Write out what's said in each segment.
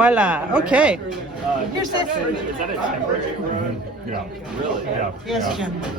Voila. Okay. Here's this. Is that a temporary road? Yeah. Really? Yeah. Yes, Jim. So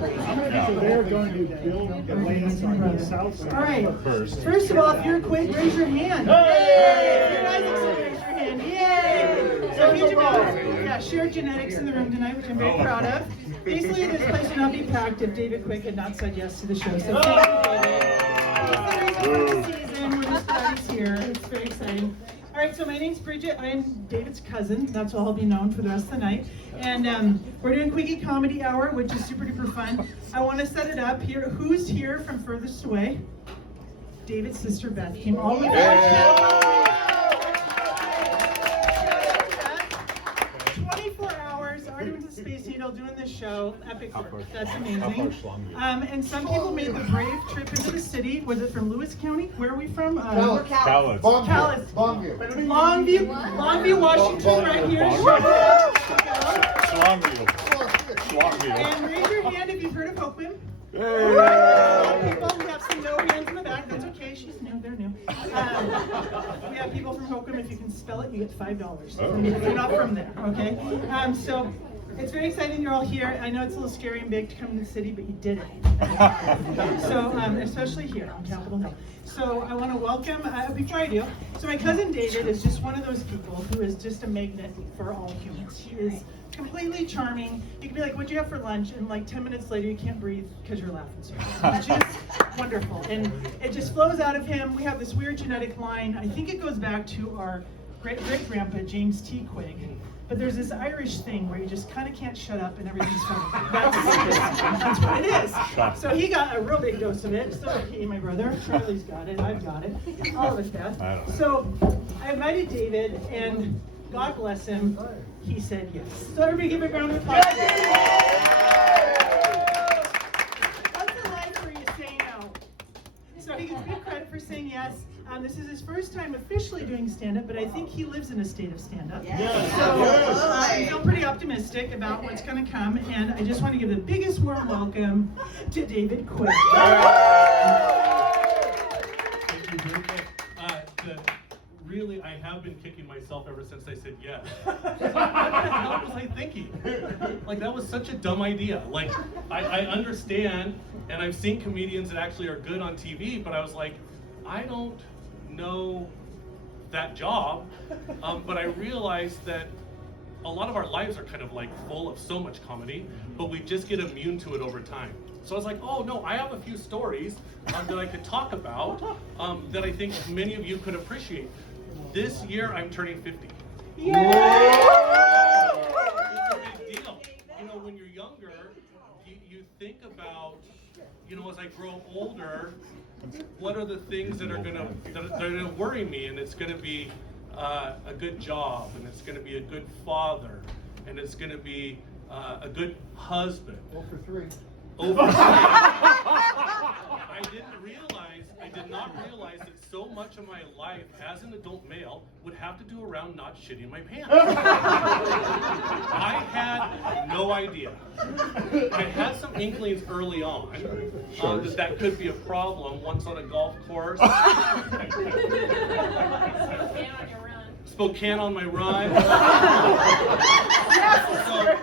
they're going to build the lands on the south side. All right. First. First of all, if you're a Quigg, raise your hand. Yay! If you're Isaacson, raise your hand. Yay! So huge amount of shared genetics in the room tonight, which I'm very proud of. Basically, this place would not be packed if David Quigg had not said yes to the show. So thank you, David. He's the reason for the season. We're just glad he's here. It's very exciting. All right, so my name's Bridget. I'm David's cousin. That's all I'll be known for the rest of the night. And we're doing Quiggy Comedy Hour, which is super duper fun. I want to set it up here. Who's here from furthest away? David's sister Beth came all the way from 24 hours, arguing to Space Needle, doing this show. Epic work. That's amazing. And some people made the brave trip into the city. Was it from Lewis County? Where are we from? Calais. Longview, Washington, right here. Longview. And raise your hand if you've heard of Hopeman. People, we have some no hands in the back. That's okay. She's new. They're new. We have people from Hokum. If you can spell it, you get $5. If you're not from there, okay? So it's very exciting you're all here. I know it's a little scary and big to come to the city, but you did it. So especially here on Capitol Hill. So I want to welcome, before I do, so my cousin David is just one of those people who is just a magnet for all humans. He is completely charming. You can be like, what'd you have for lunch? And like 10 minutes later, you can't breathe because you're laughing so hard. It's just wonderful. And it just flows out of him. We have this weird genetic line. I think it goes back to our great-great-grandpa, James T. Quigg. But there's this Irish thing where you just kind of can't shut up and everything's funny. That's what it is. So he got a real big dose of it. So he, my brother, Charlie's got it, I've got it. All of us have. So I invited David, and God bless him, he said yes. So everybody give a round of applause. What's it like for you to say no? So he gets good credit for saying yes. This is his first time officially doing stand-up, but I think he lives in a state of stand-up. Yes. So I feel pretty optimistic about what's going to come, and I just want to give the biggest warm welcome to David Quigg. Thank you, Bridget. Really, I have been kicking myself ever since I said yes. What the hell was I thinking? Like, that was such a dumb idea. Like, I understand, and I've seen comedians that actually are good on TV, but I was like, I don't know that job, but I realized that a lot of our lives are kind of like full of so much comedy, but we just get immune to it over time. So I was like, oh no, I have a few stories that I could talk about that I think many of you could appreciate. This year I'm turning 50. Yay! It's a big deal. You know, when you're younger, you think about, you know, as I grow older, what are the things that are gonna worry me? And it's gonna be a good job, and it's gonna be a good father, and it's gonna be a good husband. Over 3. Over 3. I did not realize that so much of my life as an adult male would have to do around not shitting my pants. I had no idea. I had some inklings early on that could be a problem once on a golf course. Spokane on my run. So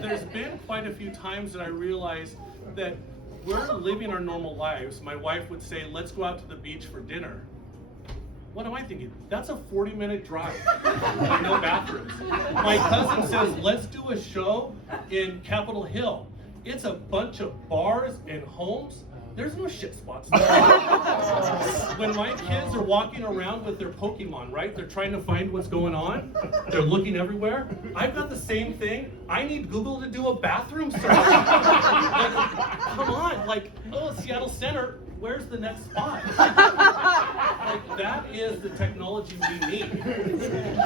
there's been quite a few times that I realized that we're living our normal lives. My wife would say, let's go out to the beach for dinner. What am I thinking? That's a 40-minute drive. No bathrooms. My cousin says, let's do a show in Capitol Hill. It's a bunch of bars and homes. There's no shit spots there. When my kids are walking around with their Pokemon, right? They're trying to find what's going on. They're looking everywhere. I've got the same thing. I need Google to do a bathroom search. Like, come on, like, oh, Seattle Center, where's the next spot? Like, that is the technology we need,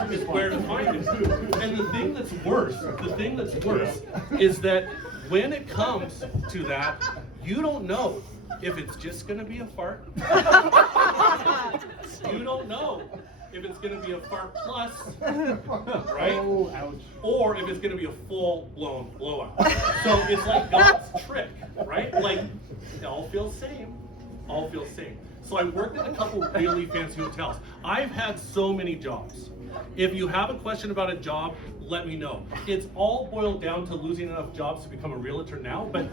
is where to find it. And the thing that's worse is that when it comes to that, you don't know if it's just gonna be a fart. You don't know if it's gonna be a fart plus, right? Oh, ouch. Or if it's gonna be a full-blown blowout. So it's like God's trick, right? Like, it all feels same. All feels same. So I worked at a couple really fancy hotels. I've had so many jobs. If you have a question about a job, let me know. It's all boiled down to losing enough jobs to become a realtor now, but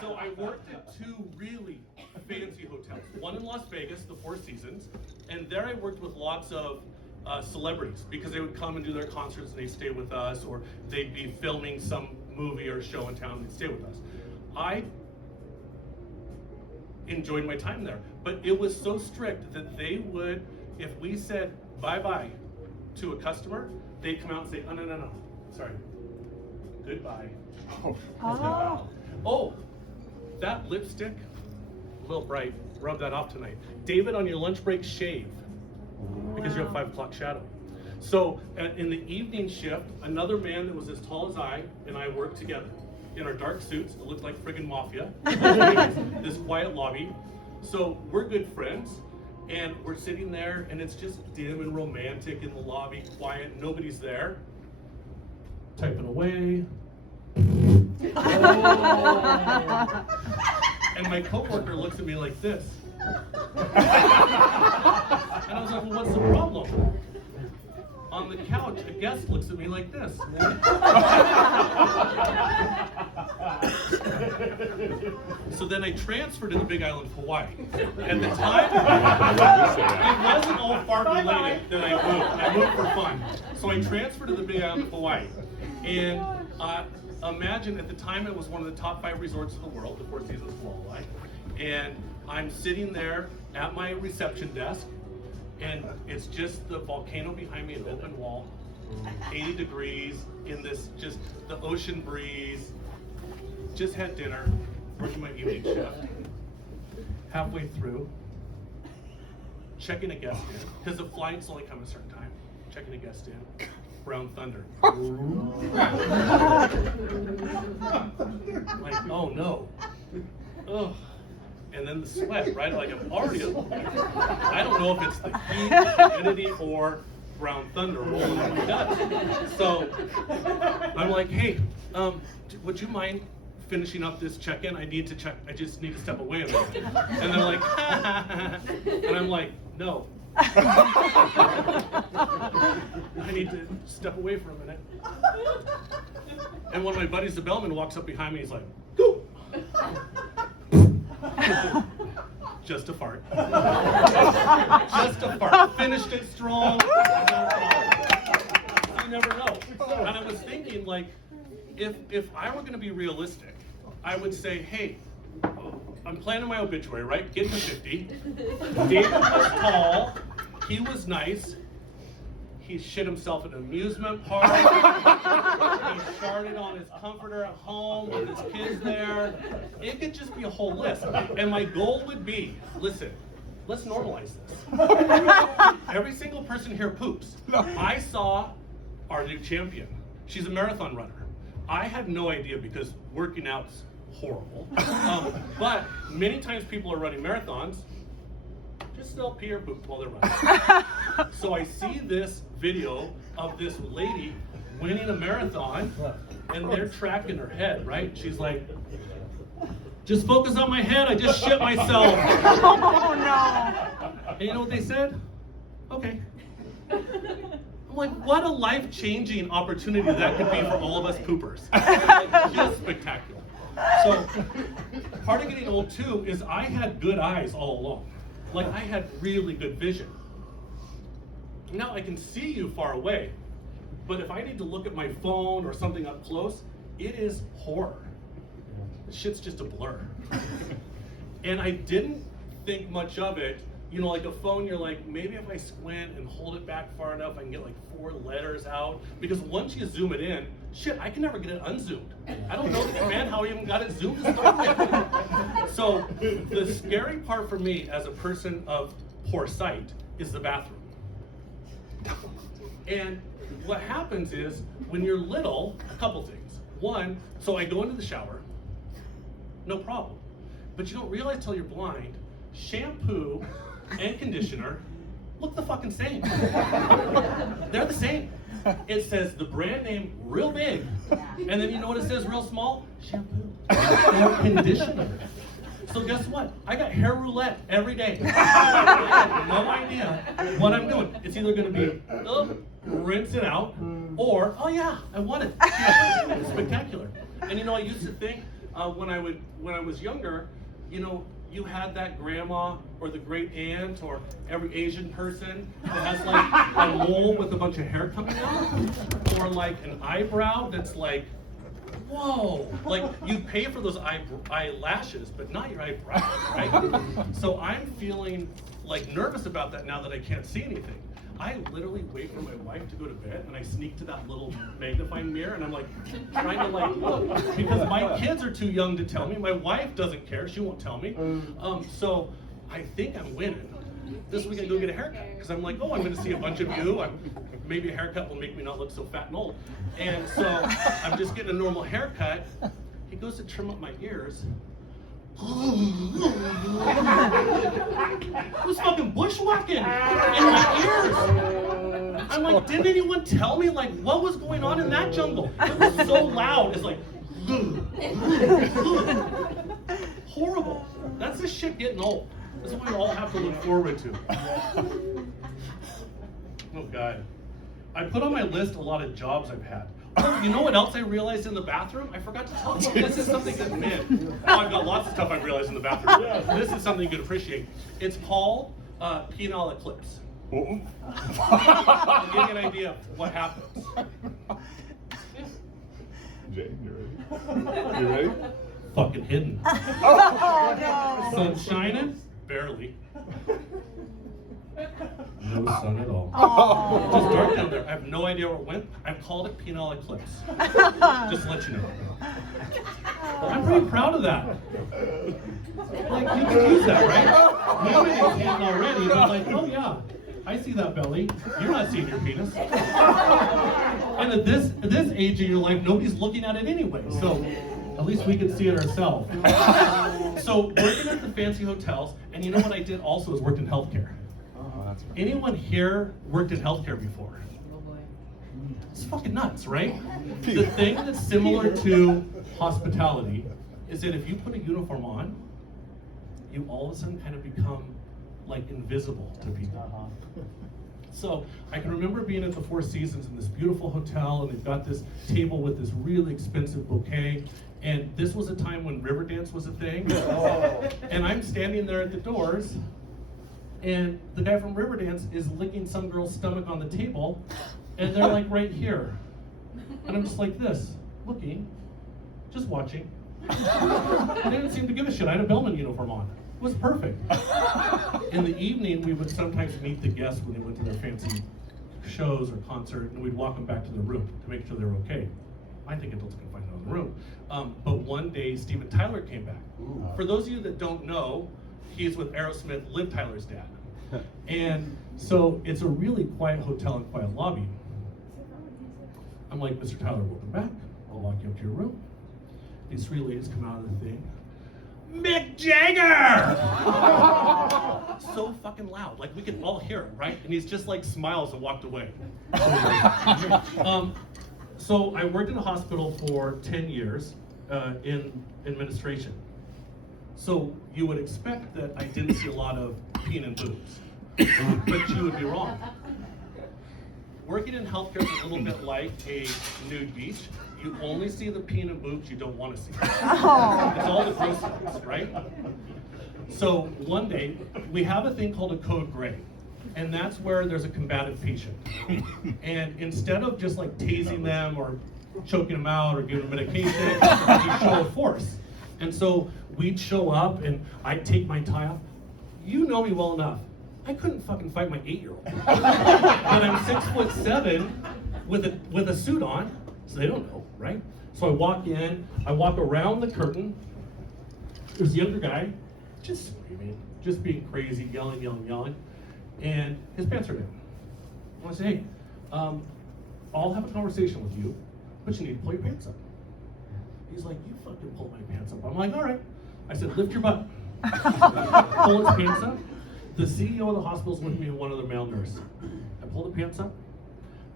so I worked at 2 really fancy hotels. One in Las Vegas, the Four Seasons, and there I worked with lots of celebrities because they would come and do their concerts and they'd stay with us, or they'd be filming some movie or show in town and they'd stay with us. I enjoyed my time there, but it was so strict that they would, if we said bye-bye to a customer, they'd come out and say, oh, no, sorry, goodbye. Oh, that lipstick, a little bright, rub that off tonight. David, on your lunch break, shave, because you have 5 o'clock shadow. So in the evening shift, another man that was as tall as I and I worked together in our dark suits. It looked like friggin' mafia. This quiet lobby. So we're good friends, and we're sitting there, and it's just dim and romantic in the lobby, quiet, nobody's there. Typing away. Oh. And my coworker looks at me like this. And I was like, well, what's the problem? On the couch, a guest looks at me like this. So then I transferred to the Big Island, Hawaii. At the time, it wasn't all fart related that I moved. I moved for fun. So I transferred to the Big Island, Hawaii. And imagine at the time it was one of the top 5 resorts of the world, the Four Seasons Walleye. And I'm sitting there at my reception desk, and it's just the volcano behind me, an open wall, 80 degrees in this, just the ocean breeze. Just had dinner, working my evening shift. Halfway through, checking a guest in, because the flights only come at a certain time. Checking a guest in, Brown Thunder. Like, oh no. Ugh. And then the sweat, right? Like I'm already, I don't know if it's the heat, the humidity, or Brown Thunder rolling on my gut. So I'm like, hey, would you mind finishing up this check-in? I just need to step away a minute. And they're like, and I'm like, no. I need to step away for a minute. And one of my buddies, the bellman, walks up behind me. He's like, go. Just a fart. Just a fart. Finished it strong. You never know. And I was thinking, like, if I were going to be realistic, I would say, hey, I'm planning my obituary, right? Get to 50. David was tall. He was nice. He shit himself at an amusement park. He farted on his comforter at home with his kids there. It could just be a whole list. And my goal would be, listen, let's normalize this. Every single person here poops. I saw our new champion. She's a marathon runner. I had no idea because working out's horrible. But many times people are running marathons, just they'll pee or poop while they're running. So I see this video of this lady winning a marathon, and they're tracking her head, right? She's like, just focus on my head, I just shit myself. Oh no. And you know what they said? Okay. I'm like, what a life-changing opportunity that could be for all of us poopers. Like, just spectacular. So part of getting old too is I had good eyes all along. Like I had really good vision. Now I can see you far away, but if I need to look at my phone or something up close, it is horror. Shit's just a blur. And I didn't think much of it. You know, like a phone, you're like, maybe if I squint and hold it back far enough, I can get like 4 letters out. Because once you zoom it in, shit, I can never get it unzoomed. I don't know the command how I even got it zoomed to start with. So the scary part for me as a person of poor sight is the bathroom. And what happens is, when you're little, a couple things. One, so I go into the shower, no problem. But you don't realize till you're blind, shampoo and conditioner look the fucking same. They're the same. It says the brand name real big, and then you know what it says real small? Shampoo or conditioner. So guess what? I got hair roulette every day. I have no idea what I'm doing. It's either going to be rinse it out, or oh yeah, I won it. It's spectacular. And you know, I used to think when I was younger, you know, you had that grandma or the great aunt or every Asian person that has like a mole with a bunch of hair coming out, or like an eyebrow that's like, whoa, like you pay for those eyelashes, but not your eyebrows, right? So I'm feeling like nervous about that now that I can't see anything. I literally wait for my wife to go to bed and I sneak to that little magnifying mirror and I'm like trying to like look, because my kids are too young to tell me. My wife doesn't care, she won't tell me. So I think I'm winning. This week I go get a haircut because I'm like, oh, I'm going to see a bunch of you. Maybe a haircut will make me not look so fat and old. And so I'm just getting a normal haircut. He goes to trim up my ears. It was fucking bushwhacking in my ears. I'm like, didn't anyone tell me like what was going on in that jungle? It was so loud. It's like horrible. That's this shit getting old. That's what we all have to look forward to. Oh God. I put on my list a lot of jobs I've had. Oh, you know what else I realized in the bathroom? I forgot to tell you. This is something that men. Oh, I've got lots of stuff I've realized in the bathroom. This is something you can appreciate. It's called penile eclipse. I'll give you an idea of what happens. Jane, you ready? You ready? Fucking hidden. Oh, no. Sun shining? Barely. No sun at all. Oh. Just dark down there. I have no idea where it went. I've called it penile eclipse. Just to let you know. I'm pretty proud of that. Like, you can use that, right? Maybe you can already, but like, oh yeah, I see that belly. You're not seeing your penis. And at this age of your life, nobody's looking at it anyway. So at least we can see it ourselves. So working at the fancy hotels, and you know what I did also is worked in healthcare. Anyone here worked in healthcare before? It's fucking nuts, right? The thing that's similar to hospitality is that if you put a uniform on, you all of a sudden kind of become like invisible to people. So I can remember being at the Four Seasons in this beautiful hotel, and they've got this table with this really expensive bouquet. And this was a time when river dance was a thing. And I'm standing there at the doors, and the guy from Riverdance is licking some girl's stomach on the table, and they're like right here. And I'm just like this, looking, just watching. They didn't seem to give a shit. I had a bellman uniform on. It was perfect. In the evening, we would sometimes meet the guests when they went to their fancy shows or concert, and we'd walk them back to their room to make sure they were okay. I think adults can find out in the room. But one day, Steven Tyler came back. For those of you that don't know, he's with Aerosmith, Liv Tyler's dad. And so it's a really quiet hotel and quiet lobby. I'm like, Mr. Tyler, welcome back. I'll walk you up to your room. These three ladies come out of the thing. Mick Jagger! So fucking loud, like we could all hear it, right? And he's just like smiles and walked away. So I worked in a hospital for 10 years in administration. So you would expect that I didn't see a lot of peen and boobs, but you would be wrong. Working in healthcare is a little bit like a nude beach. You only see the peen and boobs you don't want to see. Oh. It's all the gross ones, right? So one day, we have a thing called a code gray, and that's where there's a combative patient. And instead of just like tasing them or choking them out or giving them medication, you show of force. And so we'd show up and I'd take my tie off. You know me well enough. I couldn't fucking fight my 8-year-old. And I'm 6'7" with a suit on, so they don't know, right? So I walk in, I walk around the curtain. There's a younger guy, just screaming, just being crazy, yelling. And his pants are down. I say, hey, I'll have a conversation with you, but you need to pull your pants up. He's like, you fucking pull my pants up. I'm like, all right. I said, lift your butt. Pull his pants up. The CEO of the hospital's with me and one other male nurse. I pulled the pants up.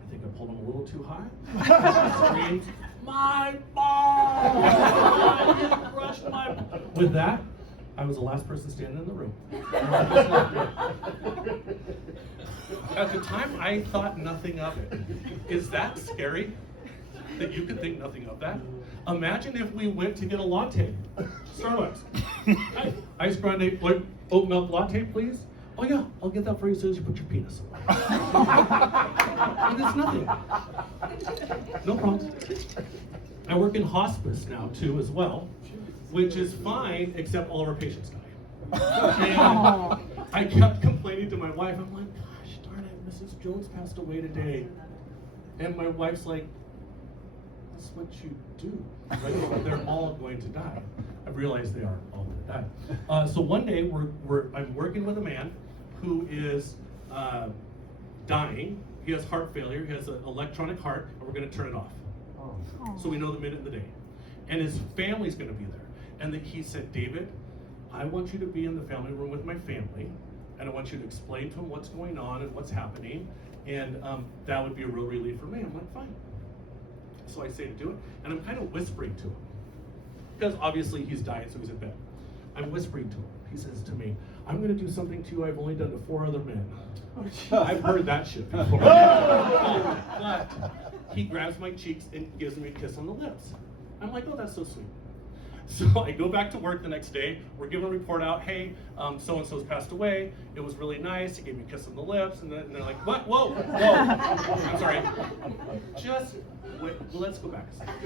I think I pulled them a little too high. I screamed, my balls! I crushed my... With that, I was the last person standing in the room. At the time, I thought nothing of it. Is that scary? That you could think nothing of that? Imagine if we went to get a latte. Starbucks. Ice grande, oat milk latte, please. Oh yeah, I'll get that for you as soon as you put your penis away. And it's nothing. No problem. I work in hospice now too as well, which is fine, except all of our patients die. And I kept complaining to my wife, I'm like, gosh darn it, Mrs. Jones passed away today. And my wife's like, that's what you do. Right? They're all going to die. I realized they are all going to die. So one day I'm working with a man who is dying. He has heart failure. He has an electronic heart, and we're going to turn it off. So we know the minute and the day. And his family's going to be there. And he said, David, I want you to be in the family room with my family, and I want you to explain to them what's going on and what's happening, and that would be a real relief for me. I'm like, fine. So I say to do it, and I'm kind of whispering to him, because obviously he's dying, so he's in bed. I'm whispering to him. He says to me, I'm going to do something to you I've only done to 4 other men. I've heard that shit before. But he grabs my cheeks and gives me a kiss on the lips. I'm like, oh, that's so sweet. So I go back to work the next day. We're giving a report out. Hey, so-and-so's passed away. It was really nice. He gave me a kiss on the lips. And they're like, what? Whoa, whoa. I'm sorry. Just wait. Let's go back a second.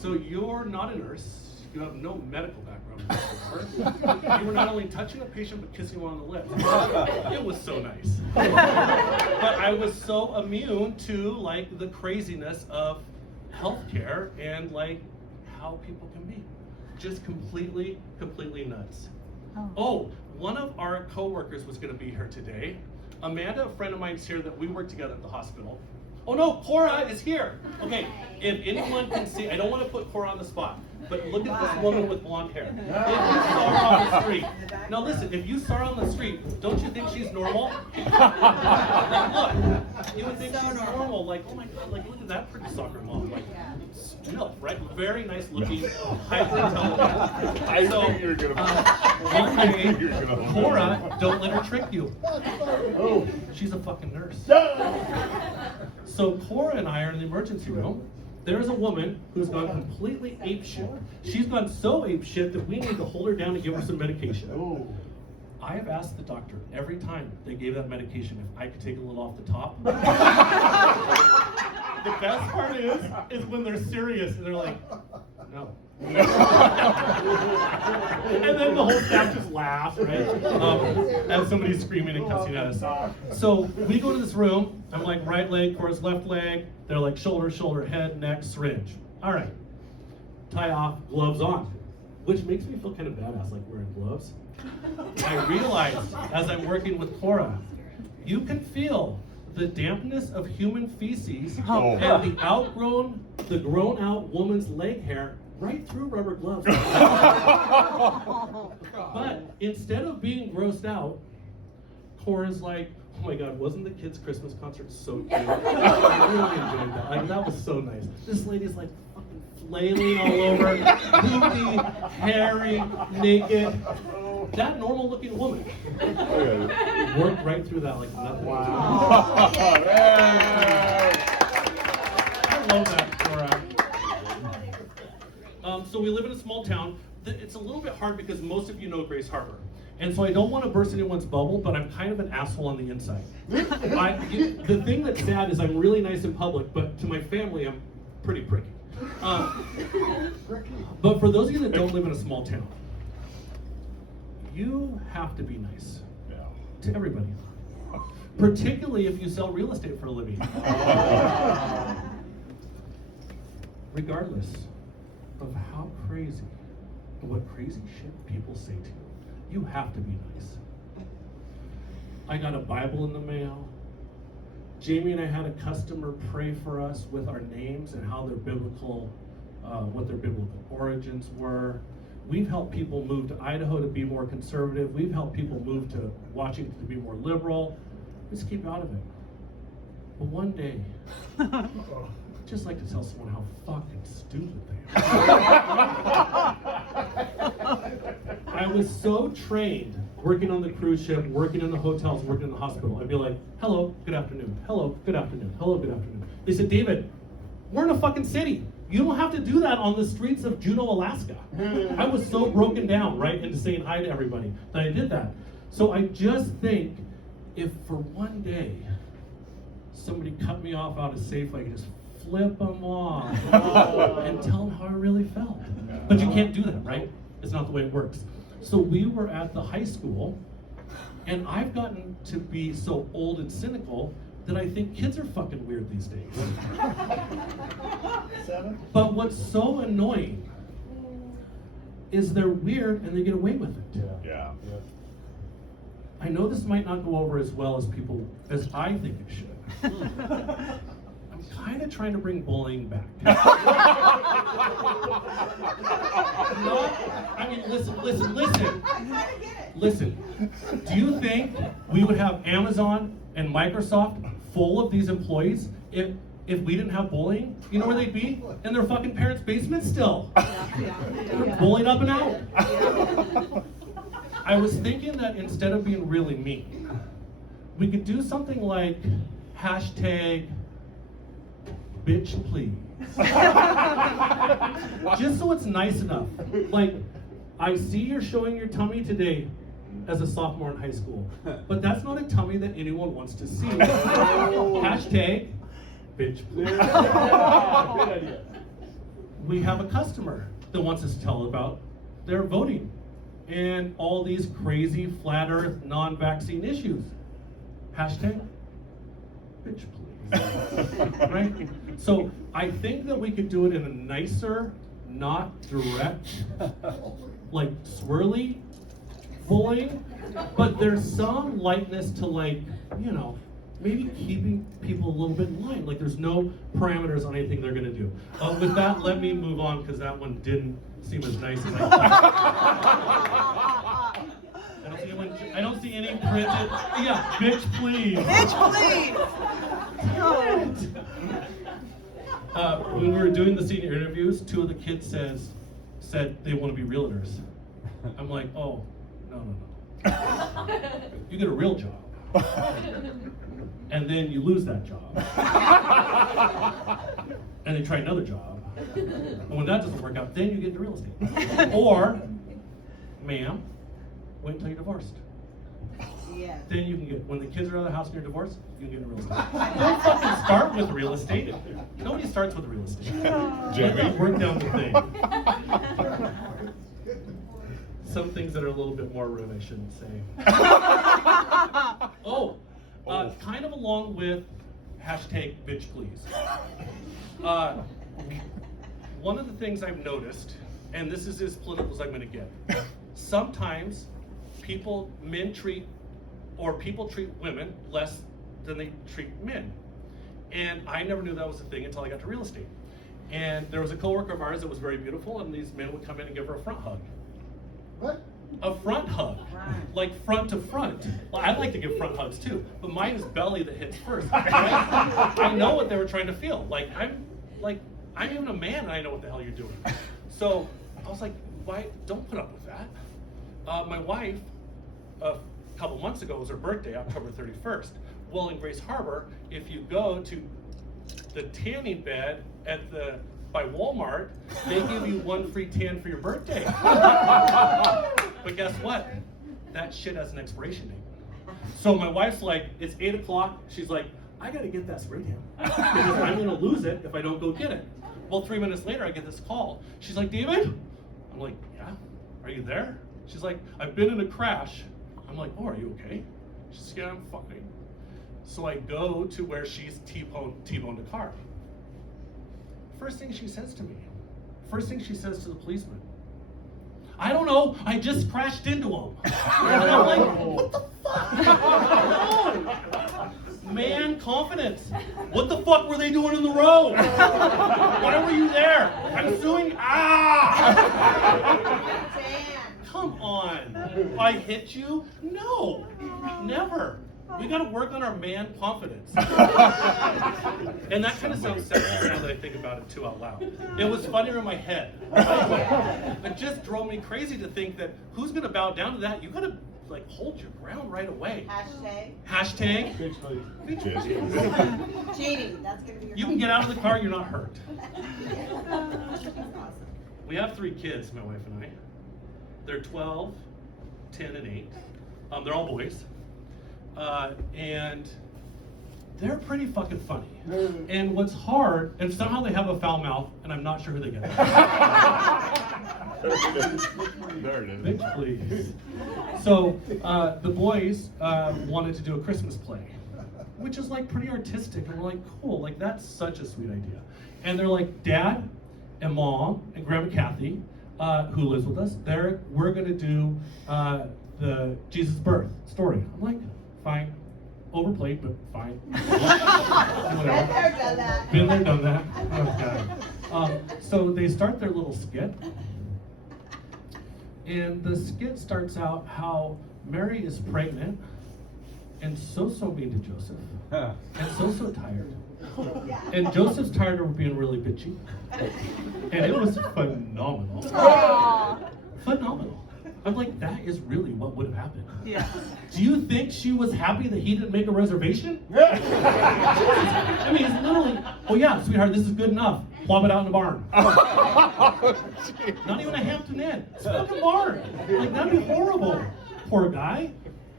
So you're not a nurse. You have no medical background whatsoever. You were not only touching a patient, but kissing him on the lips. It was so nice. But I was so immune to like the craziness of healthcare and like how people can be. Just completely nuts. Oh, one of our coworkers was gonna be here today. Amanda, a friend of mine's here that we work together at the hospital. Oh no, Cora is here. Okay, if anyone can see, I don't want to put Cora on the spot, but look at this woman with blonde hair. If you saw her on the street, now listen, if you saw her on the street, don't you think she's normal? Like, look, you would think she's normal. Like, oh my God, like look at that pretty soccer mom. Like, no, right? Very nice looking, hyper intelligent. I knew you were gonna. One day, Cora, don't let her trick you. Oh, She's a fucking nurse. So Cora and I are in the emergency room. There's a woman who's gone completely apeshit. She's gone so apeshit that we need to hold her down and give her some medication. I have asked the doctor every time they gave that medication if I could take a little off the top. The best part is when they're serious and they're like, no. And then the whole staff just laughs, right? As somebody's screaming and cussing at us. So we go to this room. I'm like right leg, Cora's left leg. They're like shoulder, head, neck, syringe. All right. Tie off, gloves on. Which makes me feel kind of badass, like wearing gloves. I realized as I'm working with Cora, you can feel the dampness of human feces and the grown out woman's leg hair right through rubber gloves. But instead of being grossed out, Cora's like, oh my God, wasn't the kids' Christmas concert so cute? I really enjoyed that. Like, that was so nice. This lady's like fucking flailing all over, poopy, hairy, naked. That normal looking woman worked right through that like nothing. wow. I love that, Cora. So we live in a small town. It's a little bit hard because most of you know Grace Harbor. And so I don't want to burst anyone's bubble, but I'm kind of an asshole on the inside. The thing that's sad is I'm really nice in public, but to my family, I'm pretty pricky. But for those of you that don't live in a small town, you have to be nice to everybody. Particularly if you sell real estate for a living. Regardless of how crazy and what crazy shit people say to you, you have to be nice. I got a Bible in the mail. Jamie and I had a customer pray for us with our names and how their biblical, what their biblical origins were. We've helped people move to Idaho to be more conservative. We've helped people move to Washington to be more liberal. Just keep out of it. But one day, I'd just like to tell someone how fucking stupid they are. I was so trained working on the cruise ship, working in the hotels, working in the hospital. I'd be like, hello, good afternoon. Hello, good afternoon. Hello, good afternoon. They said, David, we're in a fucking city. You don't have to do that on the streets of Juneau, Alaska. I was so broken down, right, into saying hi to everybody that I did that. So I just think if for one day somebody cut me off out of Safeway, I could just flip them off and tell them how I really felt. But you can't do that, right? It's not the way it works. So we were at the high school, and I've gotten to be so old and cynical that I think kids are fucking weird these days. 7? But what's so annoying is they're weird and they get away with it. Yeah. I know this might not go over as well as I think it should. I'm kind of trying to bring bullying back. Listen. Do you think we would have Amazon and Microsoft full of these employees if we didn't have bullying? You know where they'd be? In their fucking parents' basement still. They're bullied up and out. I was thinking that instead of being really mean, we could do something like hashtag bitch please. Just so it's nice enough. Like, I see you're showing your tummy today as a sophomore in high school, but that's not a tummy that anyone wants to see. Hashtag bitch please. Good idea. We have a customer that wants us to tell about their voting and all these crazy flat earth non-vaccine issues. Hashtag bitch please. Right? So I think that we could do it in a nicer, not direct, like swirly bullying, but there's some lightness to, like, you know, maybe keeping people a little bit in line. Like, there's no parameters on anything they're gonna do. With that, let me move on, because that one didn't seem as nice as I thought. I don't see any Bridget. Yeah, bitch please. Bitch, please. When we were doing the senior interviews, 2 of the kids said they want to be realtors. I'm like, oh, no. You get a real job. And then you lose that job. And then try another job. And when that doesn't work out, then you get into real estate. Or, ma'am, wait until you're divorced. Yes. Then you can get, when the kids are out of the house and you're divorced, you can get into real estate. Don't fucking start with real estate. Nobody starts with real estate. Let that work down the thing. Some things that are a little bit more rude, I shouldn't say. Kind of along with hashtag bitch please. One of the things I've noticed, and this is as political as I'm going to get, sometimes people treat women less than they treat men. And I never knew that was a thing until I got to real estate. And there was a coworker of ours that was very beautiful, and these men would come in and give her a front hug. What? A front hug, like front to front. Well, I like to give front hugs too, but mine is belly that hits first. Right? I know what they were trying to feel. I'm even a man, and I know what the hell you're doing. So I was like, why? Don't put up with that. My wife, a couple months ago, was her birthday, October 31st. Well, in Grace Harbor, if you go to the tanning bed by Walmart, they give you 1 free tan for your birthday. But guess what? That shit has an expiration date. So my wife's like, it's 8 o'clock. She's like, I gotta get that spray tan because I'm gonna lose it if I don't go get it. Well, 3 minutes later, I get this call. She's like, David? I'm like, yeah. Are you there? She's like, I've been in a crash. I'm like, oh, are you okay? She's like, yeah, I'm fine. So I go to where she's T-boned a car. First thing she says to the policeman, I don't know, I just crashed into him. And I'm like, what the fuck? Man, confidence. What the fuck were they doing in the road? Why were you there? I'm suing. Come on. I hit you? No, never. We got to work on our man confidence. And that kind of sounds sexy now that I think about it too out loud. It was funnier in my head. It just drove me crazy to think that who's going to bow down to that? You got to like hold your ground right away. Hashtag. Bitch, please. Bitch, Bitch. Cheating. That's gonna be your. You can get out of the car. You're not hurt. Awesome. We have 3 kids, my wife and I. They're 12, 10, and 8. They're all boys. And they're pretty fucking funny. And what's hard, and somehow they have a foul mouth, and I'm not sure who they get. There it is. Bitch, please. So the boys wanted to do a Christmas play, which is like pretty artistic, and we're like, cool, like that's such a sweet idea. And they're like, Dad and Mom and Grandma Kathy, who lives with us, we're gonna do the Jesus birth story. I'm like, fine. Overplayed, but fine. Whatever. Been there, done that. Been there, done that. Oh, God. So they start their little skit. And the skit starts out how Mary is pregnant and so mean to Joseph. And so tired. And Joseph's tired of being really bitchy. And it was phenomenal. Phenomenal. I'm like, that is really what would have happened. Yeah. Do you think she was happy that he didn't make a reservation? I mean, it's literally, oh yeah, sweetheart, this is good enough. Plop it out in the barn. Not even a Hampton Inn. It's a fucking barn. Like, that'd be horrible. Poor guy.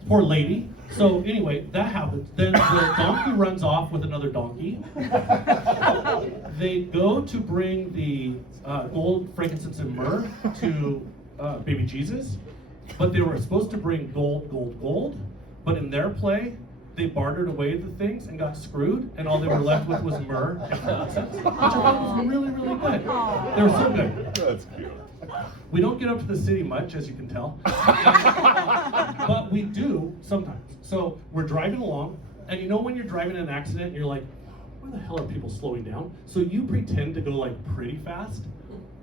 Poor lady. So anyway, that happens. Then the donkey runs off with another donkey. They go to bring the gold, frankincense, and myrrh to baby Jesus, but they were supposed to bring gold, but in their play, they bartered away the things and got screwed, and all they were left with was myrrh and frankincense, which I thought was really, really good. They were so good. That's cute. We don't get up to the city much, as you can tell, but we do sometimes. So we're driving along, and you know when you're driving in an accident, and you're like, where the hell are people slowing down? So you pretend to go like pretty fast,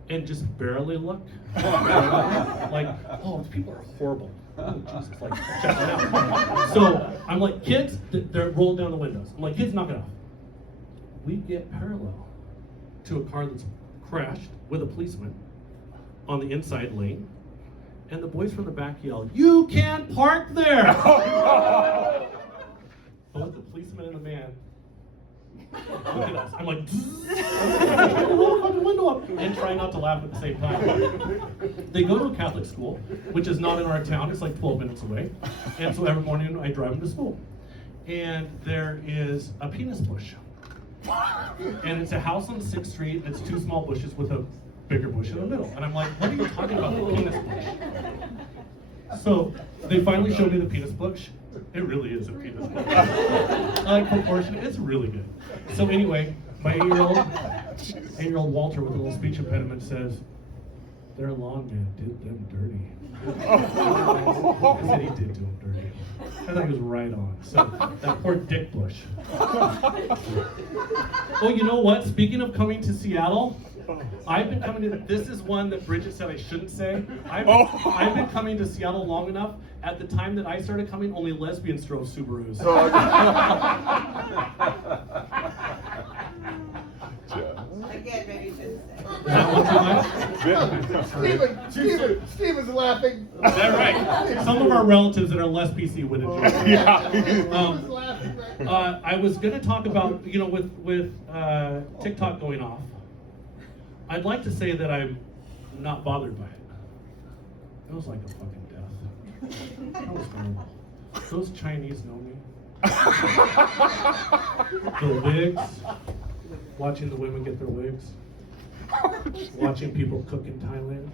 and just barely look. Like, oh, people are horrible. Oh, Jesus, like, check it out. So I'm like, kids, they're rolling down the windows. I'm like, kids, knock it off. We get parallel to a car that's crashed with a policeman on the inside lane, and the boys from the back yell, "You can't park there!" Both the policeman and the man look at us. I'm like, roll the fucking window up, and try not to laugh at the same time. They go to a Catholic school, which is not in our town. It's like 12 minutes away. And so every morning I drive them to school. And there is a penis bush. And it's a house on 6th Street, and it's 2 small bushes with a bigger bush in the middle. And I'm like, what are you talking about, the penis bush? So they finally showed me the penis bush. It really is a penis bush. Like proportion, it's really good. So anyway, my 8-year-old Walter with a little speech impediment says, their lawn man did them dirty. I said he did do them dirty. I thought he was right on. So that poor dick bush. Oh, you know what? Speaking of coming to Seattle, I've been coming to, this is one that Bridget said I shouldn't say. I've been coming to Seattle long enough. At the time that I started coming, only lesbians drove Subarus. Again, maybe you shouldn't say. Is that one too much? Steven's laughing. Is that right? Some of our relatives that are less PC would enjoy it. Yeah. I was going to talk about, you know, with TikTok going off, I'd like to say that I'm not bothered by it. It was like a fucking death. That was horrible. Those Chinese know me. The wigs, watching the women get their wigs, watching people cook in Thailand.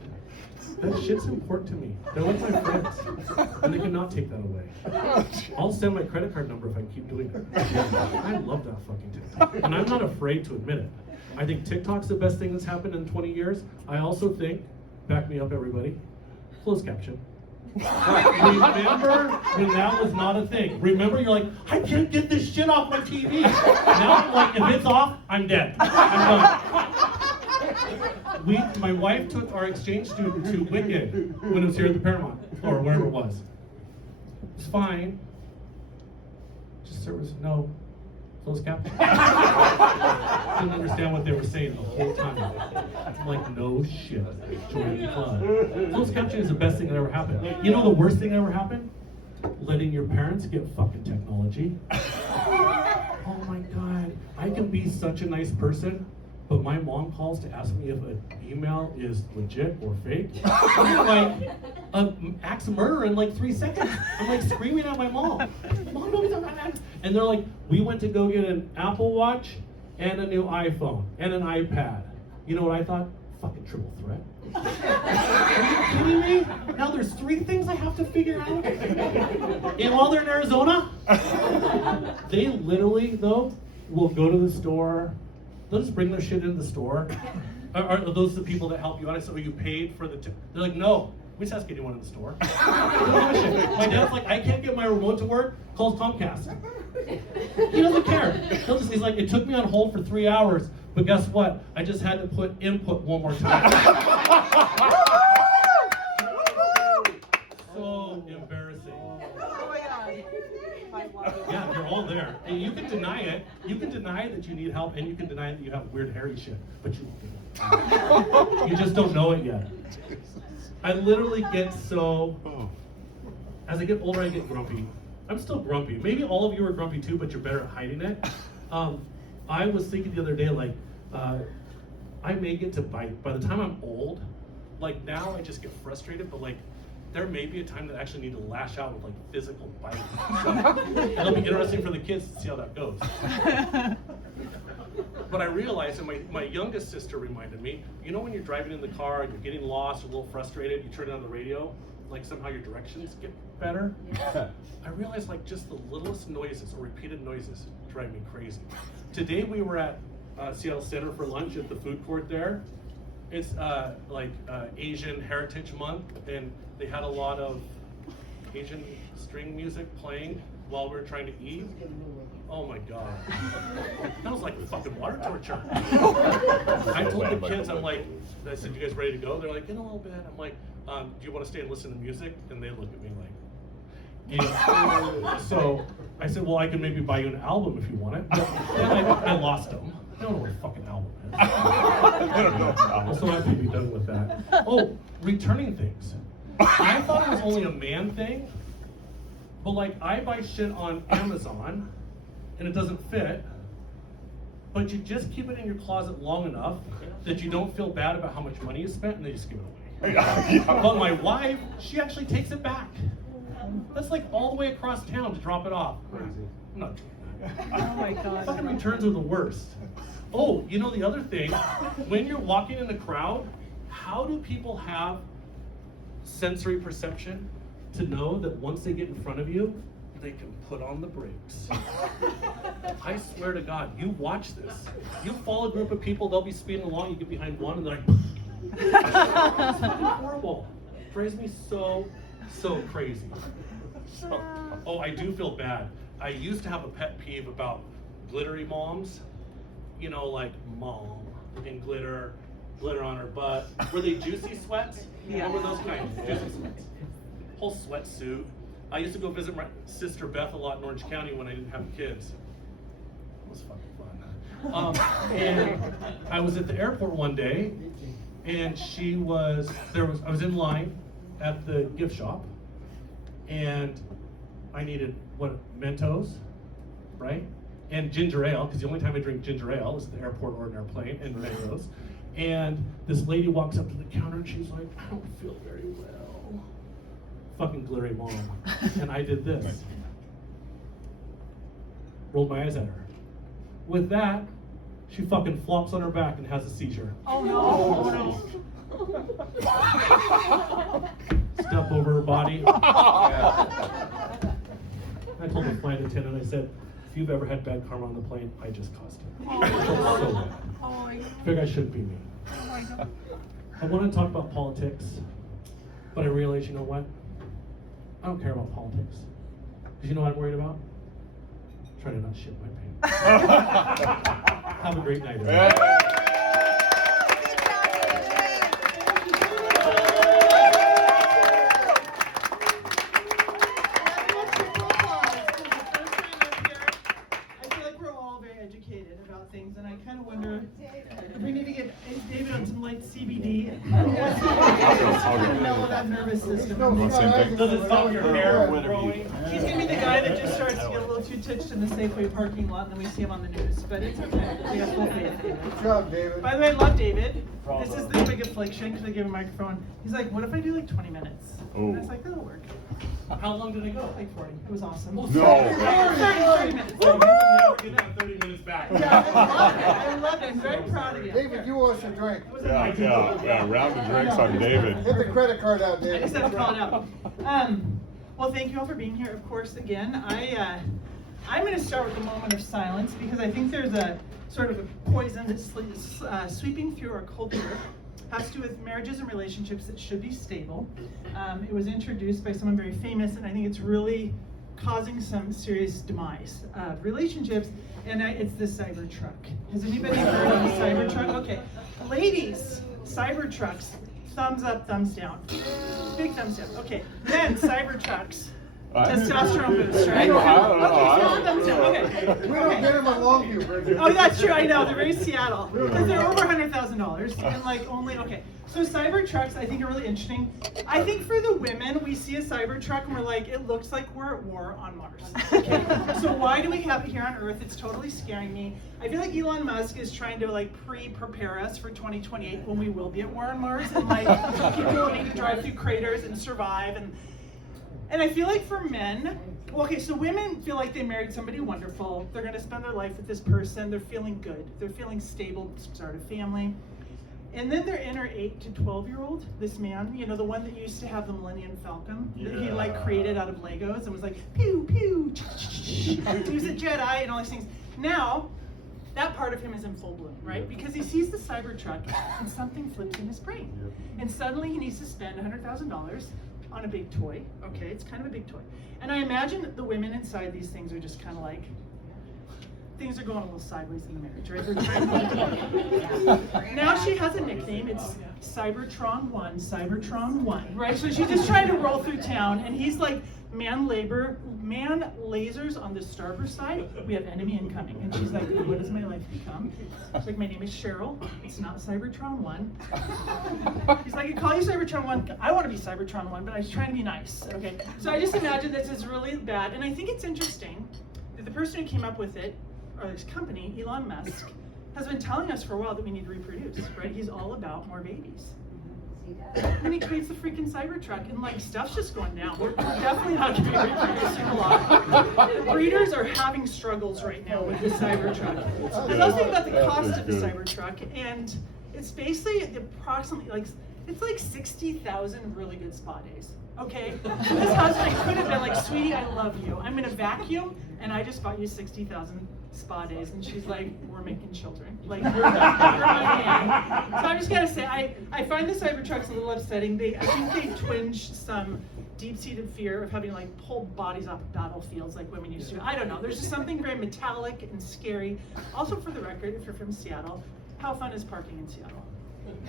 That shit's important to me. They're like my friends, and they cannot take that away. I'll send my credit card number if I keep doing it. I love that fucking TikTok, and I'm not afraid to admit it. I think TikTok's the best thing that's happened in 20 years. I also think, back me up everybody, closed caption. Remember when that was not a thing? Remember you're like, I can't get this shit off my TV. Now I'm like, if it's off, I'm dead. I'm done. My wife took our exchange student to Wicked when it was here at the Paramount, or wherever it was. It's fine. service? No. Closed caption. Didn't understand what they were saying the whole time. I'm like, no shit. Join the club. Closed caption is the best thing that ever happened. You know the worst thing that ever happened? Letting your parents get fucking technology. Oh my God. I can be such a nice person, but my mom calls to ask me if an email is legit or fake. I'm like, acts of murder in like 3 seconds. I'm like screaming at my mom. Mom, don't be talking about that. And they're like, we went to go get an Apple Watch and a new iPhone and an iPad. You know what I thought? Fucking triple threat. Are you kidding me? Now there's 3 things I have to figure out. And while they're in Arizona, they literally, though, will go to the store. They'll just bring their shit into the store. Are those the people that help you out? I said, are you paid for the They're like, no. We just ask anyone in the store. My dad's like, I can't get my remote to work. Calls Comcast. He doesn't care. He's like, it took me on hold for 3 hours, but guess what? I just had to put input one more time. So embarrassing. Yeah, they're all there. And you can deny it. You can deny that you need help, and you can deny that you have weird hairy shit, but you won't do it. You just don't know it yet. I literally get so, as I get older, I get grumpy. I'm still grumpy. Maybe all of you are grumpy too, but you're better at hiding it. I was thinking the other day, like, I may get to bite. By the time I'm old, like now I just get frustrated, but like, there may be a time that I actually need to lash out with like physical biting. It'll be interesting for the kids to see how that goes. But I realized, and my youngest sister reminded me, you know when you're driving in the car and you're getting lost or a little frustrated, you turn on the radio, like somehow your directions get better? Yeah. I realized like just the littlest noises or repeated noises drive me crazy. Today we were at Seattle Center for lunch at the food court there. It's Asian Heritage Month, and they had a lot of Asian string music playing while we were trying to eat. Oh my God. That was like fucking water torture. I told the kids, I said, you guys ready to go? They're like, in a little bit. I'm like, do you want to stay and listen to music? And they look at me like, yeah. So I said, well, I can maybe buy you an album if you want it. But then I lost them. I don't know what a fucking album is. I don't know. So I have to be done with that. Oh, returning things. I thought it was only a man thing, but like I buy shit on Amazon and it doesn't fit, but you just keep it in your closet long enough that you don't feel bad about how much money you spent and they just give it away. But my wife, she actually takes it back. That's like all the way across town to drop it off. Crazy. I'm not doing that. Oh my God. Fucking returns are the worst. Oh, you know the other thing, when you're walking in a crowd, how do people have sensory perception to know that once they get in front of you, they can put on the brakes? I swear to God, you watch this. You follow a group of people, they'll be speeding along, you get behind one and they're like, it's fucking horrible. It drives me so crazy. Oh, I do feel bad. I used to have a pet peeve about glittery moms. You know, like mom and glitter on her butt. Were they juicy sweats? Yeah. What were those kinds? Juicy sweats. Whole sweatsuit. I used to go visit my sister Beth a lot in Orange County when I didn't have kids. It was fucking fun. And I was at the airport one day, and I was in line at the gift shop, and I needed Mentos, right? And ginger ale, because the only time I drink ginger ale is at the airport or an airplane, and mangoes. And this lady walks up to the counter and she's like, I don't feel very well. Fucking glittery mom. And I did this. Rolled my eyes at her. With that, she fucking flops on her back and has a seizure. Oh no. Oh no. Step over her body. I told the flight attendant, I said, if you've ever had bad karma on the plane, I just caused it. Oh, So bad. oh my God. I figured I shouldn't be me. Oh my God. I want to talk about politics, but I realize, you know what? I don't care about politics. Because you know what I'm worried about? Trying to not shit my pants. Have a great night, everyone. educated about things, and I kind of wonder if we need to get David on some light CBD. I'll go. Mellow that nervous system. Want same thing? Does it stop your hair from growing? He's gonna be the guy that just starts to get a little too touched in the Safeway parking lot, and then we see him on the news. But it's okay. We have full faith in David. Good job, David. By the way, I love David. This is the big affliction because I gave him a microphone. He's like, "What if I do like 20 minutes?" And I was like, "That'll work." How long did it go? Like 40. It was awesome. No. 30 minutes. So you never get that 30 minutes back. Yeah, I love it. I love it. I'm very proud of you. David, you owe us a drink. Yeah. Round of drinks on David. Hit the credit card out, I David. just had to call it out. Well, thank you all for being here, of course, again. I'm going to start with a moment of silence because I think there's a sort of a poison that's sweeping through our culture. It has to do with marriages and relationships that should be stable. It was introduced by someone very famous, and I think it's really causing some serious demise of relationships, and it's the Cybertruck. Has anybody heard of the Cybertruck? Okay, ladies, Cybertrucks, thumbs up, thumbs down. Big thumbs down. Okay, men, Cybertrucks. Testosterone boost, right? I don't know. Okay, thumbs down. Okay. We don't get him on Longview, Bridget. Oh, that's true. I know they're very Seattle because they're over $100,000 and like only okay. So Cybertrucks, I think, are really interesting. I think for the women, we see a Cybertruck and we're like, it looks like we're at war on Mars. Okay. So why do we have it here on Earth? It's totally scaring me. I feel like Elon Musk is trying to like prepare us for 2028 when we will be at war on Mars and like people will need to drive through craters and survive and I feel like for men, well, okay, so women feel like they married somebody wonderful. They're going to spend their life with this person. They're feeling good. They're feeling stable, start a family. And then their inner 8 to 12-year-old, this man, you know, the one that used to have the Millennium Falcon, that he like created out of Legos and was like, pew, pew, he was a Jedi and all these things. Now, that part of him is in full bloom, right? Because he sees the Cybertruck and something flips in his brain. And suddenly he needs to spend $100,000 on a big toy. Okay, it's kind of a big toy. And I imagine that the women inside these things are just kind of like, things are going a little sideways in the marriage, right? They're trying to Now she has a nickname. It's Cybertron 1, Cybertron 1, right? So she's just trying to roll through town, and he's like, man lasers on the starboard side. We have enemy incoming. And she's like, what does my life become? She's like, my name is Cheryl. It's not Cybertron 1. He's like, I call you Cybertron 1. I want to be Cybertron 1, but I was trying to be nice. Okay. So I just imagine this is really bad. And I think it's interesting that the person who came up with it, or this company, Elon Musk, has been telling us for a while that we need to reproduce, right? He's all about more babies. And he creates the freaking Cybertruck, and like stuff's just going down. We're definitely not going to be reproducing a lot. Breeders are having struggles right now with the Cybertruck. And I was thinking about the cost of the Cybertruck, and it's basically approximately like it's like 60,000 really good spa days. Okay, this husband could have been like, sweetie, I love you. I'm gonna vacuum, and I just bought you 60,000 spa days, and she's like, we're making children. Like, you're my man. So I'm just gonna say, I find the Cybertrucks a little upsetting. I think they twinge some deep-seated fear of having to like pull bodies off of battlefields like women used to. I don't know. There's just something very metallic and scary. Also, for the record, if you're from Seattle, how fun is parking in Seattle?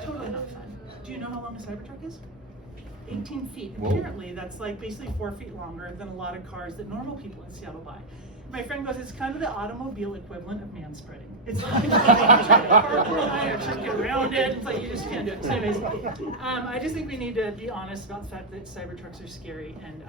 Totally not fun. Do you know how long a Cybertruck is? 18 feet. Apparently, that's like basically 4 feet longer than a lot of cars that normal people in Seattle buy. My friend goes, it's kind of the automobile equivalent of manspreading. It's like, you try to park line or try to get around it. It's like you just can't do it. So anyways, I just think we need to be honest about the fact that Cybertrucks are scary, and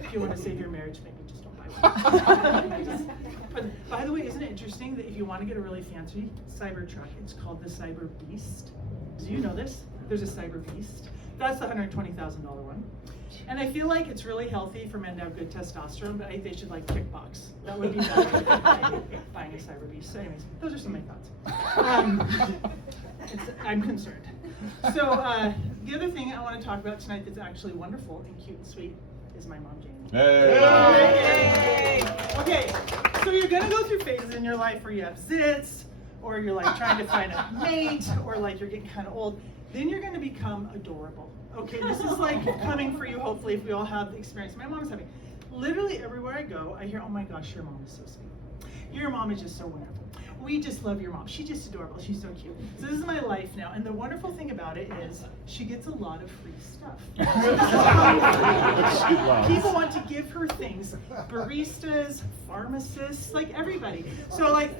if you want to save your marriage, maybe just don't buy one. But by the way, isn't it interesting that if you want to get a really fancy Cybertruck, it's called the Cyber Beast? Do you know this? There's a Cyber Beast. That's the $120,000 one. And I feel like it's really healthy for men to have good testosterone, but I think they should like kickbox. That would be better than buying a Cyber Beast. So anyways, those are some of my thoughts. I'm concerned. So the other thing I want to talk about tonight that's actually wonderful and cute and sweet is my mom, Jamie. Hey! Okay, so you're gonna go through phases in your life where you have zits, or you're like trying to find a mate, or like you're getting kind of old. Then you're gonna become adorable. Okay, this is like coming for you, hopefully, if we all have the experience my mom is having. Literally everywhere I go, I hear, oh my gosh, your mom is so sweet. Your mom is just so wonderful. We just love your mom. She's just adorable. She's so cute. So this is my life now. And the wonderful thing about it is she gets a lot of free stuff. People want to give her things. Baristas, pharmacists, like everybody. So like,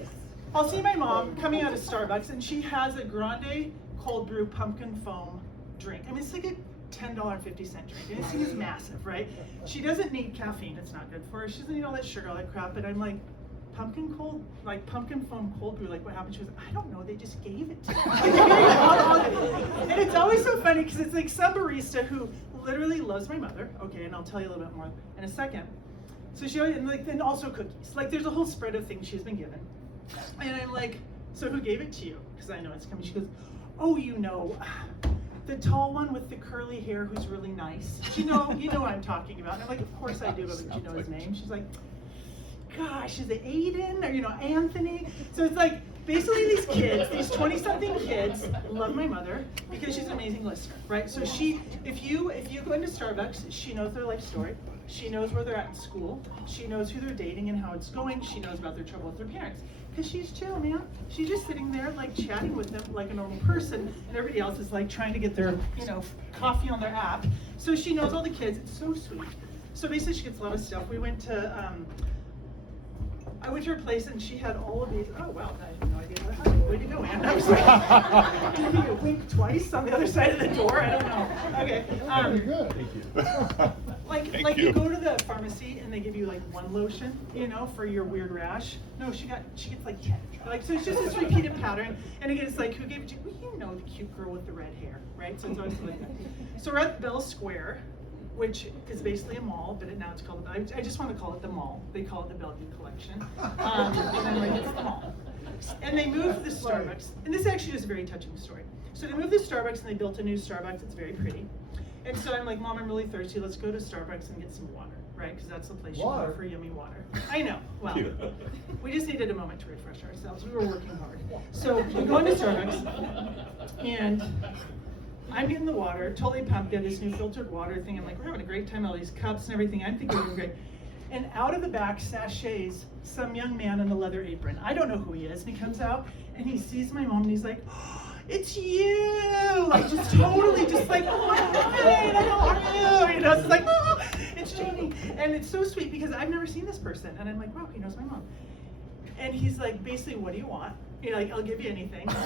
I'll see my mom coming out of Starbucks, and she has a grande cold brew pumpkin foam drink. I mean, it's like a $10.50 drink, and it seems massive, right? She doesn't need caffeine, it's not good for her. She doesn't need all that sugar, all that crap, but I'm like, pumpkin foam cold brew, like what happened? She goes, I don't know, they just gave it to me. And it's always so funny, because it's like some barista who literally loves my mother, okay, and I'll tell you a little bit more in a second. So she always, and like, then also cookies. Like there's a whole spread of things she's been given. And I'm like, so who gave it to you? Because I know it's coming. She goes, oh, you know, the tall one with the curly hair who's really nice. You know what I'm talking about. And I'm like, of course I do, but do you know his name? She's like, gosh, is it Aiden or Anthony? So it's like basically these kids, these 20-something kids, love my mother because she's an amazing listener, right? So if you go into Starbucks, she knows their life story. She knows where they're at in school. She knows who they're dating and how it's going. She knows about their trouble with their parents. Because she's chill, man. She's just sitting there like chatting with them like a normal person, and everybody else is like trying to get their, coffee on their app. So she knows all the kids. It's so sweet. So basically she gets a lot of stuff. I went to her place and she had all of these. Oh wow, I had no idea how to hug. Way to go, man. I was like, did you wink twice on the other side of the door? I don't know. Okay. Very good. Thank you. Like you go to the pharmacy and they give you like one lotion, for your weird rash. No, she gets like 10. Like, so it's just this repeated pattern. And again, it's like, who gave it to you? Well, the cute girl with the red hair, right? So it's always like that. So we're at Bell Square, which is basically a mall, but now it's called, I just want to call it the mall. They call it the Bellevue Collection. And I'm like, it's the mall. And they moved the Starbucks, and this actually is a very touching story. So they moved the Starbucks and they built a new Starbucks. It's very pretty. And so I'm like, Mom, I'm really thirsty. Let's go to Starbucks and get some water, right? Because that's the place you go for yummy water. I know. Well, we just needed a moment to refresh ourselves. We were working hard. So we go into Starbucks, and I'm getting the water, totally pumped. They have this new filtered water thing. I'm like, we're having a great time, all these cups and everything. I'm thinking we're doing great. And out of the back sachets some young man in a leather apron. I don't know who he is. And he comes out and he sees my mom and he's like, oh, it's you! Like just totally just like, oh my God, how are you? It's like, oh, it's Jamie. And it's so sweet because I've never seen this person. And I'm like, wow, he knows my mom. And he's like, basically, what do you want? Like, I'll give you anything. But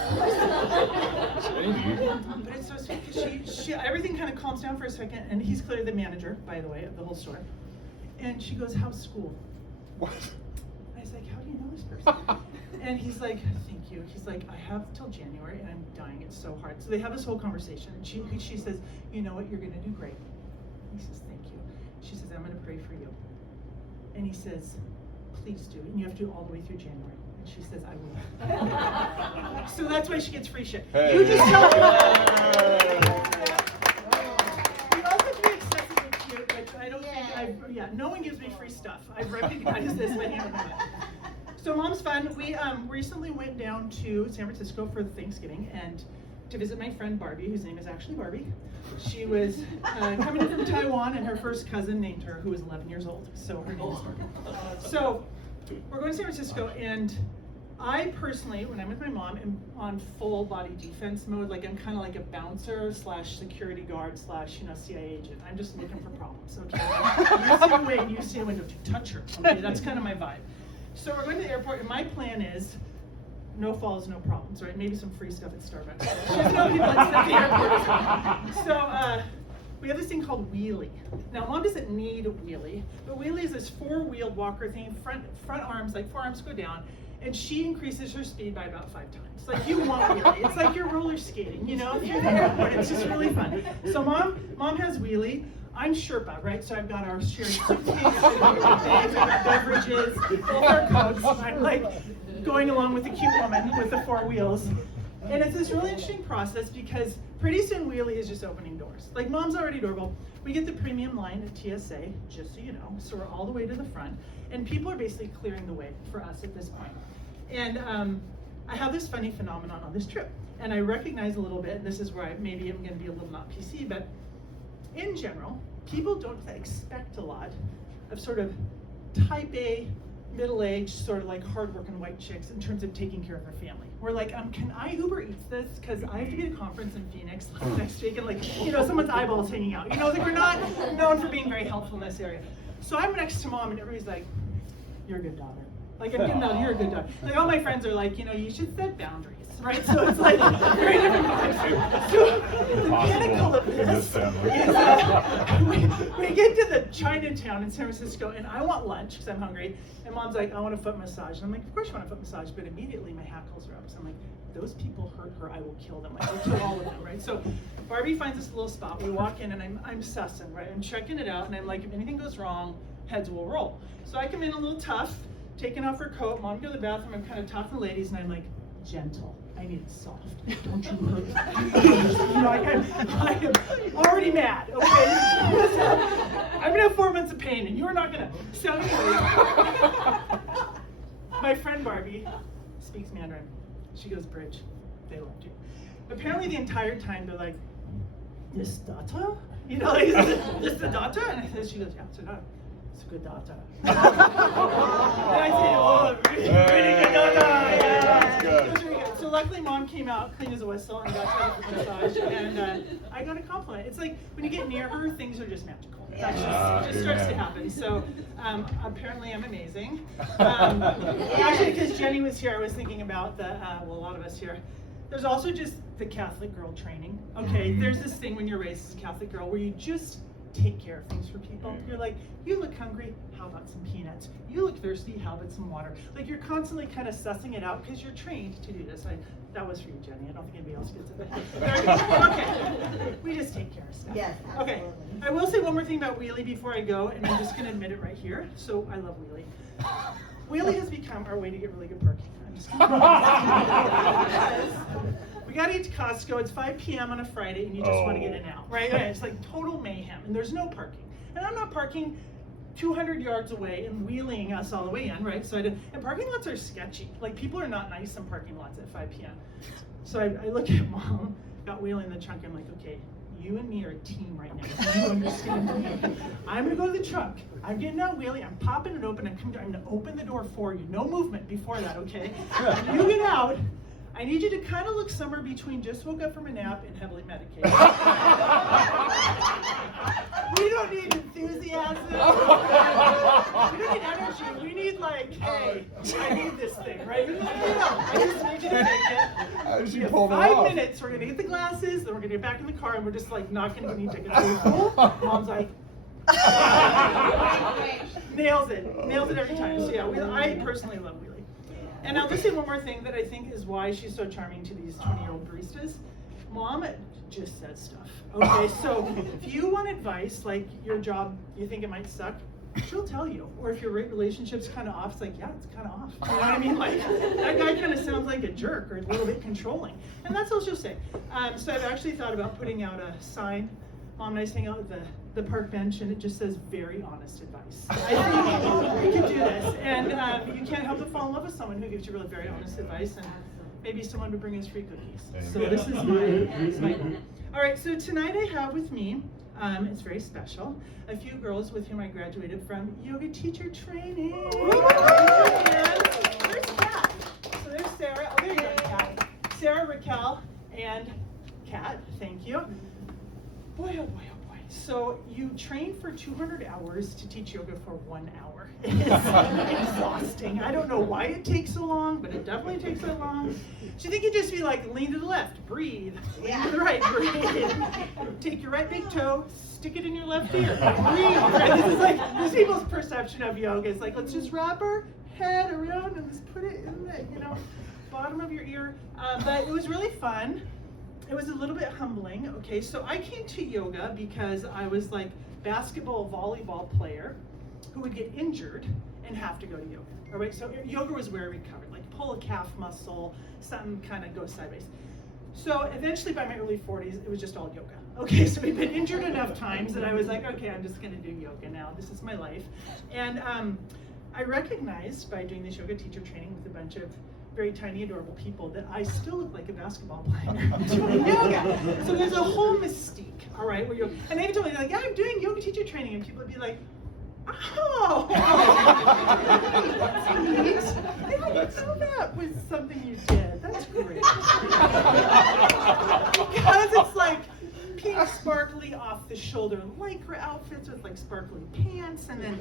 it's so sweet because she everything kind of calms down for a second, and he's clearly the manager, by the way, of the whole store. And she goes, how's school? What? I was like, how do you know this person? And he's like, thank you. He's like, I have till January, and I'm dying. It's so hard. So they have this whole conversation, and she says, you know what? You're going to do great. He says, thank you. She says, I'm going to pray for you. And he says, please do. And you have to do all the way through January. And she says, I will. So that's why she gets free shit. Hey. You just tell her. We also can be excessively cute, which I don't think no one gives me free stuff. I've recognized this many of them. So Mom's fun. We recently went down to San Francisco for Thanksgiving and to visit my friend Barbie, whose name is actually Barbie. She was coming in from Taiwan, and her first cousin named her, who was 11 years old. So her name is Barbie. So we're going to San Francisco, and I personally, when I'm with my mom, am on full body defense mode. Like I'm kind of like a bouncer / security guard / CIA agent. I'm just looking for problems. Okay, you see a way, and you see a window to touch her. Okay, that's kind of my vibe. So we're going to the airport, and my plan is no falls, no problems, right? Maybe some free stuff at Starbucks. There's no people at the airport as well. So we have this thing called Wheelie. Now, Mom doesn't need a Wheelie, but Wheelie is this 4-wheeled walker thing. Front arms, like 4 arms go down, and she increases her speed by about 5 times. Like you want Wheelie. It's like you're roller skating, through the airport. It's just really fun. So Mom has Wheelie. I'm Sherpa, right? So I've got our shared suitcase, I've got beverages, both our coats. I'm like going along with the cute woman with the 4 wheels. And it's this really interesting process because pretty soon Wheelie is just opening doors. Like Mom's already adorable. We get the premium line at TSA, just so you know. So we're all the way to the front. And people are basically clearing the way for us at this point. And I have this funny phenomenon on this trip. And I recognize a little bit, and this is where maybe I'm going to be a little not PC, but in general, people don't expect a lot of sort of type A, middle-aged, sort of like hardworking white chicks in terms of taking care of their family. We're like, can I Uber Eats this? Because I have to be at a conference in Phoenix next week, and someone's eyeballs hanging out. We're not known for being very helpful in this area. So I'm next to Mom, and everybody's like, you're a good daughter. Like, I'm getting out, you're a good dog. Like, all my friends are like, you should set boundaries, right? So it's like very different vibes. So the pinnacle of in this this family. is we get to the Chinatown in San Francisco, and I want lunch because I'm hungry. And Mom's like, I want a foot massage. And I'm like, of course you want a foot massage, but immediately my hackles are up. So I'm like, those people hurt her, I will kill them. I will kill all of them, right? So Barbie finds this little spot. We walk in, and I'm sussing, right? I'm checking it out, and I'm like, if anything goes wrong, heads will roll. So I come in a little tough, taking off her coat. Mom go to the bathroom. I'm kind of talking to ladies, and I'm like, gentle. I need it soft. Don't you hurt me. I am already mad. Okay, I'm gonna have 4 months of pain, and you're not gonna. So anyway, my friend Barbie speaks Mandarin. She goes, Bridge, they loved you. Apparently, the entire time they're like, this data? This the data? And she goes, yeah, it's a data. It's a good data. And I say, oh, really good data. That's good. It was really good. So luckily, Mom came out clean as a whistle and got to have a massage, and I got a compliment. It's like when you get near her, things are just magical. That just starts to happen. So apparently, I'm amazing. Actually, because Jenny was here, I was thinking about a lot of us here. There's also just the Catholic girl training. Okay, there's this thing when you're raised as a Catholic girl where you just take care of things for people. You're like, you look hungry, how about some peanuts? You look thirsty, how about some water? Like, you're constantly kind of sussing it out because you're trained to do this. That was for you, Jenny. I don't think anybody else gets it. Okay, we just take care of stuff. Yes, Okay, absolutely. I will say one more thing about Wheelie before I go, and I'm just going to admit it right here. So I love Wheelie. Wheelie has become our way to get really good parking. I'm just kidding. We got to get to Costco. It's 5 p.m. on a Friday, and you just want to get in and out, right? It's like total mayhem, and there's no parking. And I'm not parking 200 yards away and wheeling us all the way in, right? So and parking lots are sketchy. Like, people are not nice in parking lots at 5 p.m. So I look at Mom, got Wheelie in the trunk. I'm like, okay, you and me are a team right now. You understand me? I'm gonna go to the trunk. I'm getting out Wheelie. I'm popping it open. I'm gonna open the door for you. No movement before that, okay? You get out. I need you to kind of look somewhere between just woke up from a nap and heavily medicated. We don't need enthusiasm. We don't need energy. We need like, hey, I need this thing, right? No, I just need you to take it. How did she We have pull that 5 off? minutes. We're gonna get the glasses, then we're gonna get back in the car, and we're just like not gonna need tickets. Are we cool? Mom's like, nails it every time. So yeah, I personally love Wheelie. And I'll just say one more thing that I think is why she's so charming to these 20-year-old baristas. Mom just says stuff. Okay, so if you want advice, like your job, you think it might suck, she'll tell you. Or if your relationship's kind of off, it's like, yeah, it's kind of off. You know what I mean? Like, that guy kind of sounds like a jerk or a little bit controlling. And that's all she'll say. So I've actually thought about putting out a sign. Mom and I hang out at the park bench, and it just says very honest advice. I think we can do this. And you can't help but fall in love with someone who gives you really very honest advice, and maybe someone would bring us free cookies. So this is my all right, so tonight I have with me, it's very special, a few girls with whom I graduated from yoga teacher training. And there's Kat. So there's Sarah. Oh, there you go, Kat. Sarah, Raquel, and Kat. Thank you. Boy, oh boy, oh boy. So you train for 200 hours to teach yoga for 1 hour. It is exhausting. I don't know why it takes so long, but it definitely takes so long. So you think you'd just be like, lean to the left, breathe. Lean to the right, breathe. Take your right big toe, stick it in your left ear, breathe. Right? This is like, this people's perception of yoga. It's like, let's just wrap our head around and just put it in the, bottom of your ear. But it was really fun. It was a little bit humbling. Okay, so I came to yoga because I was like basketball, volleyball player who would get injured and have to go to yoga. All right, so yoga was where I recovered, like pull a calf muscle, something kind of goes sideways. So eventually by my early 40s, it was just all yoga. Okay, so we've been injured enough times that I was like, okay, I'm just gonna do yoga now. This is my life. And I recognized by doing this yoga teacher training with a bunch of very tiny, adorable people that I still look like a basketball player doing yoga. So there's a whole mystique, all right, where you're, and they told me, like, yeah, I'm doing yoga teacher training, and people would be like, oh, that's neat. I didn't know that was something you did. That's great. Because it's like pink, sparkly, authentic. the shoulder lycra outfits with like sparkly pants, and then,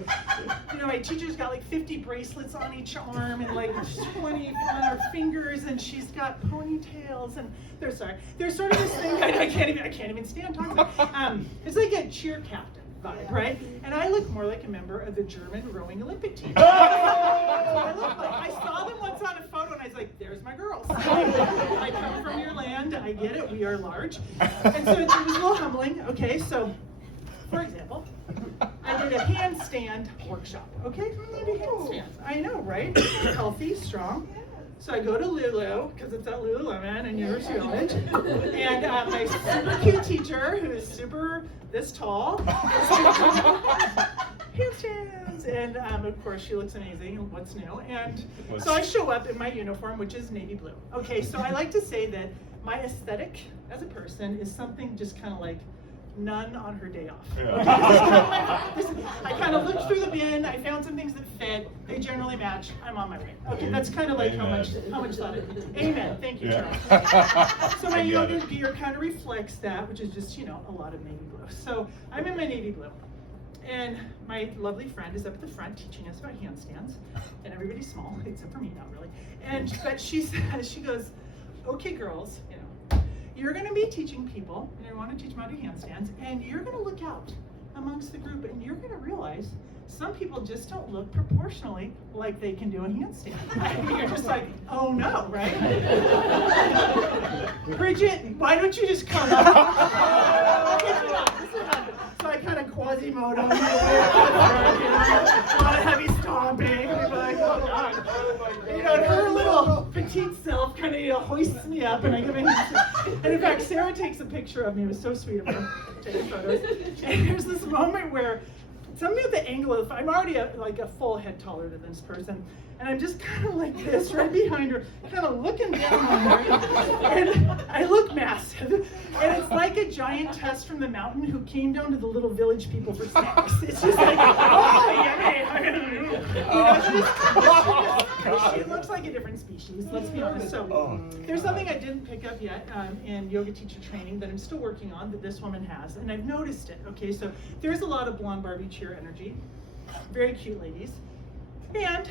you know, my teacher's got like 50 bracelets on each arm and like 20 on her fingers, and she's got ponytails, and there's sort of this thing I can't even stand talking about. It's like a cheer captain vibe, right? And I look more like a member of the German rowing Olympic team. I saw them once on a photo, and I was like, there's my girls. I come from your land, I get it, we are large. And so it was a little humbling. Okay, so for example, I did a handstand workshop. Okay, I do handstands. I know, right? Healthy, strong. So I go to Lulu, because it's at Lululemon in University Village, and my super cute teacher, who is super this tall, handstands, and of course she looks amazing, what's new, and so I show up in my uniform, which is navy blue. Okay, so I like to say that my aesthetic as a person is something just kind of like none on her day off. Yeah. Okay, I kind of looked through the bin, I found some things that fit, they generally match, I'm on my way. Okay, that's kind of like how much thought it is. Amen, thank you, Charles. So my yoga gear kind of reflects that, which is just, you know, a lot of navy blue. So I'm in my navy blue, and my lovely friend is up at the front teaching us about handstands, and everybody's small, except for me, not really. But she says, she goes, okay girls, you know, you're going to be teaching people, and you want to teach them how to do handstands, and you're going to look out amongst the group, and you're going to realize some people just don't look proportionally like they can do a handstand. And you're just like, oh no, right? Bridget, why don't you just come up? So I kind of Quasimodo, a lot of heavy stomping. People like, oh God. You know, and her little petite self kind of, you know, hoists me up, and I give a handstand. And in fact, Sarah takes a picture of me. It was so sweet of her taking photos. And there's this moment where something at the angle of, I'm already like a full head taller than this person, and I'm just kind of like this right behind her, kind of looking down on her, and I look massive, and it's like a giant Tess from the mountain who came down to the little village people for snacks. It's just like, oh, yummy. She looks like a different species, let's be honest. So there's something I didn't pick up yet in yoga teacher training that I'm still working on that this woman has, and I've noticed it. Okay, so there's a lot of blonde Barbie cheer energy, very cute ladies. And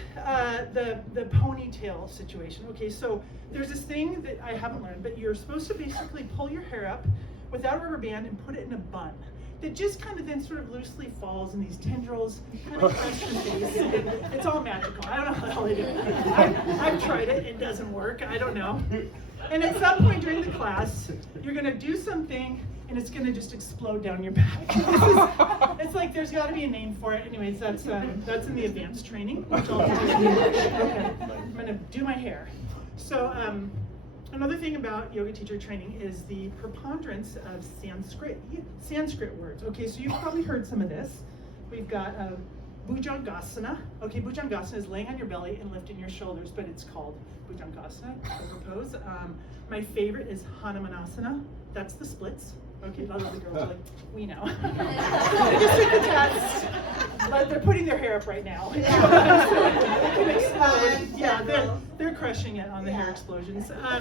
the ponytail situation. Okay, so there's this thing that I haven't learned, but you're supposed to basically pull your hair up without a rubber band and put it in a bun that just kind of then sort of loosely falls, and these tendrils kind of crest your face. It's all magical. I don't know how they do it. I've tried it. It doesn't work. I don't know. And at some point during the class, you're going to do something, and it's going to just explode down your back. It's like there's got to be a name for it. Anyways, that's in the advanced training, which I'll do in March. Okay, I'm going to do my hair. So another thing about yoga teacher training is the preponderance of Sanskrit words. Okay, so you've probably heard some of this. We've got Bhujangasana. Okay, Bhujangasana is laying on your belly and lifting your shoulders, but it's called Bhujangasana, cobra pose. My favorite is Hanumanasana. That's the splits. Okay, a lot of the girls are like, we know. They just took the test, but they're putting their hair up right now. Yeah, they're crushing it on the hair explosions. But I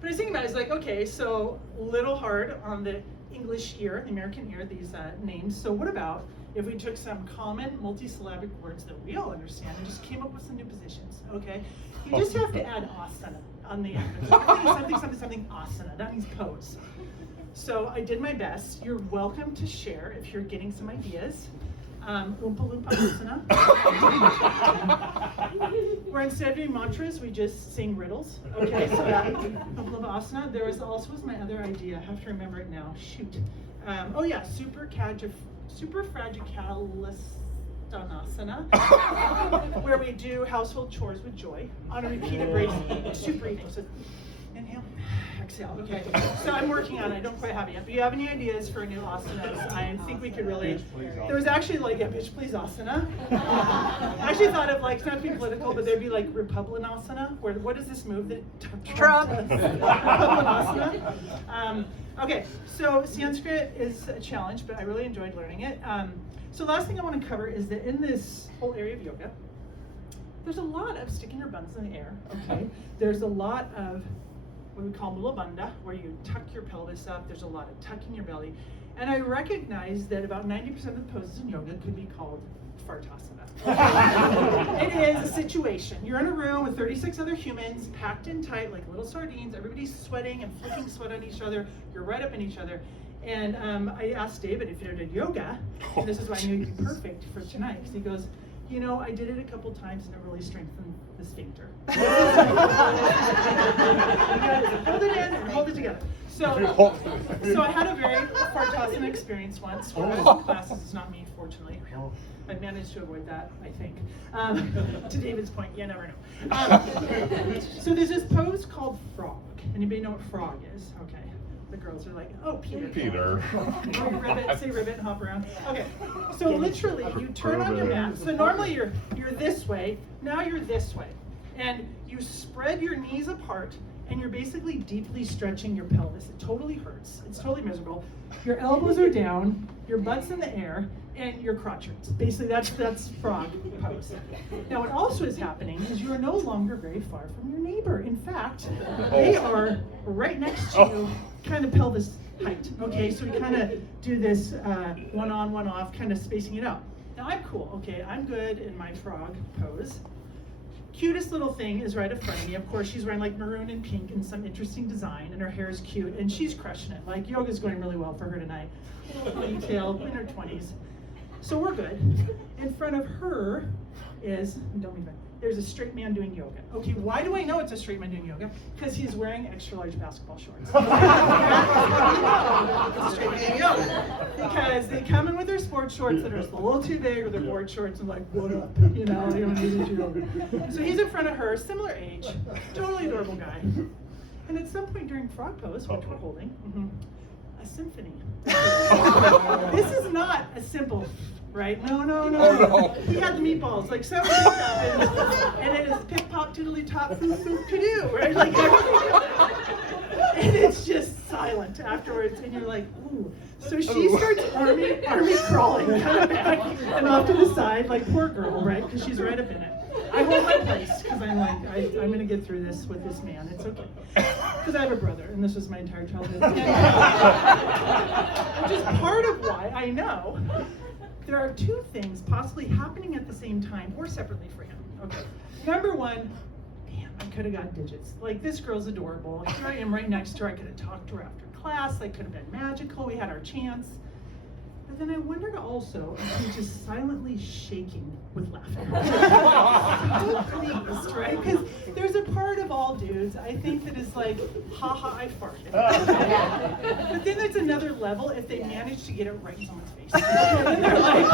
was thinking about it, it's like, okay, so little hard on the English ear, the American ear, these names. So what about if we took some common multisyllabic words that we all understand and just came up with some new positions, okay? You just have to add asana on the end. Something asana, that means pose. So I did my best. You're welcome to share if you're getting some ideas. Oompa Loompa Asana. Where instead of doing mantras, we just sing riddles. Okay, so that Oompa Loompa Asana. There was also my other idea. I have to remember it now. Shoot. Oh yeah, Superfragilistanasana, where we do household chores with joy on a repeated basis. Super easy. So inhale, exhale. Okay. So I'm working on it. I don't quite have it yet. But you have any ideas for new asanas? I think we could really. There was actually like a bitch please asana. I actually thought of like, it's not to be political, but there'd be like Republicanasana, where what is this move that Trump does? Republicanasana. Okay, so Sanskrit is a challenge, but I really enjoyed learning it. So last thing I want to cover is that in this whole area of yoga, there's a lot of sticking your buns in the air, okay? There's a lot of what we call mula bandha, where you tuck your pelvis up. There's a lot of tucking your belly. And I recognized that about 90% of the poses in yoga could be called fartasana. It is a situation. You're in a room with 36 other humans, packed in tight like little sardines. Everybody's sweating and flicking sweat on each other. You're right up in each other. And I asked David if he did yoga, and this is why I knew you'd be perfect for tonight, because he goes, you know, I did it a couple times and it really strengthened the sphincter. You gotta hold it in and hold it together. So I had a very fartasana experience once when I was in classes. It's not me, fortunately. I managed to avoid that, I think. To David's point, you never know. So there's this pose called frog. Anybody know what frog is? Okay. The girls are like, oh, Peter. Peter. Oh, ribbit, say ribbit and hop around. Okay, so literally you turn on your mat. So normally you're this way, now you're this way. And you spread your knees apart and you're basically deeply stretching your pelvis. It totally hurts, it's totally miserable. Your elbows are down, your butt's in the air, and your crotch hurts. Basically that's frog pose. Now what also is happening is you are no longer very far from your neighbor. In fact, they are right next to you, kind of pelvis height. Okay, so we kind of do this one on, one off, kind of spacing it out. Now I'm cool, okay, I'm good in my frog pose. Cutest little thing is right in front of me. Of course, she's wearing like maroon and pink and some interesting design, and her hair is cute, and she's crushing it. Like, yoga's going really well for her tonight. Little ponytail, in her 20s. So we're good. In front of her is, don't leave it, there's a straight man doing yoga. Okay, why do I know it's a straight man doing yoga? Because he's wearing extra large basketball shorts. It's a straight man doing yoga. Because they come in with their sports shorts that are just a little too big, or their board shorts and like, what up? You know, they don't need to do yoga. So he's in front of her, similar age, totally adorable guy. And at some point during frog pose, which we're holding, a symphony. This is not a simple, right? No. He had the meatballs, like several things happened, and it is pip pop toodly top foo foo kadoo, right? Like everything. And it's just silent afterwards, and you're like, ooh. So she starts army crawling kind of back and off to the side, like poor girl, right? Because she's right up in it. I hold my place because I'm like, I'm going to get through this with this man. It's okay. Because I have a brother, and this was my entire childhood. Which is part of why I know there are two things possibly happening at the same time or separately for him. Okay. Number one, damn, I could have got digits. Like, this girl's adorable. Here I am right next to her. I could have talked to her after class. That could have been magical. We had our chance. But then I wondered also if he's just silently shaking with laughter. Pleased, right? Because there's a part of all dudes, I think, that is like, haha, I farted. But then there's another level if they manage to get it right in someone's face. And then they're like,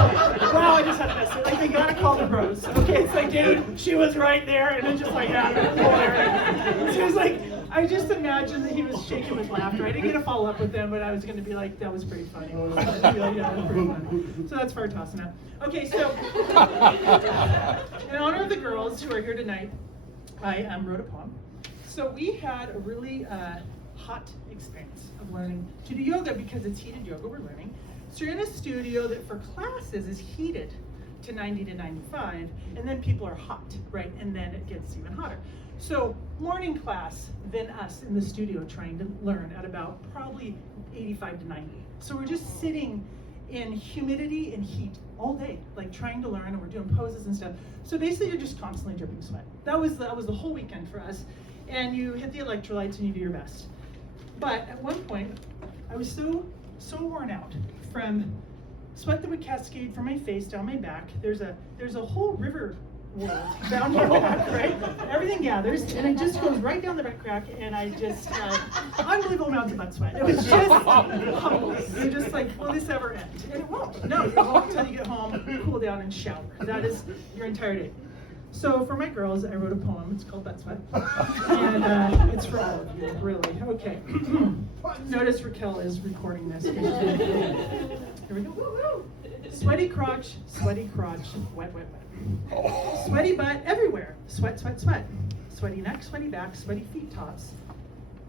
wow, I just had to mess it. Like, they gotta call the bros. Okay, it's like, dude, she was right there, and then just like, yeah, so it's like, I just imagined that he was shaking with laughter. I didn't get to follow up with them, but I was going to be like, that was pretty funny. I was gonna be like, yeah, that was pretty funny. So that's fartasana. Okay, so in honor of the girls who are here tonight, I wrote a poem. So we had a really hot experience of learning to do yoga because it's heated yoga we're learning. So you're in a studio that for classes is heated to 90 to 95, and then people are hot, right? And then it gets even hotter. So morning class, then us in the studio trying to learn at about probably 85 to 90. So we're just sitting in humidity and heat all day, like trying to learn, and we're doing poses and stuff. So basically you're just constantly dripping sweat. That was the whole weekend for us. And you hit the electrolytes and you do your best. But at one point, I was so worn out from sweat that would cascade from my face down my back. There's a whole river world down my back, right? Everything gathers, and it just goes right down the back crack, and I just unbelievable amounts of butt sweat. It was just humbling. You're just like, will this ever end? And it won't. No, it won't until you get home, cool down, and shower. That is your entire day. So for my girls, I wrote a poem. It's called Butt Sweat, and it's for all of you, really. Okay. Notice Raquel is recording this. Here we go. Sweaty crotch, wet, wet, wet. Sweaty butt everywhere. Sweat, sweat, sweat. Sweaty neck, sweaty back, sweaty feet tops.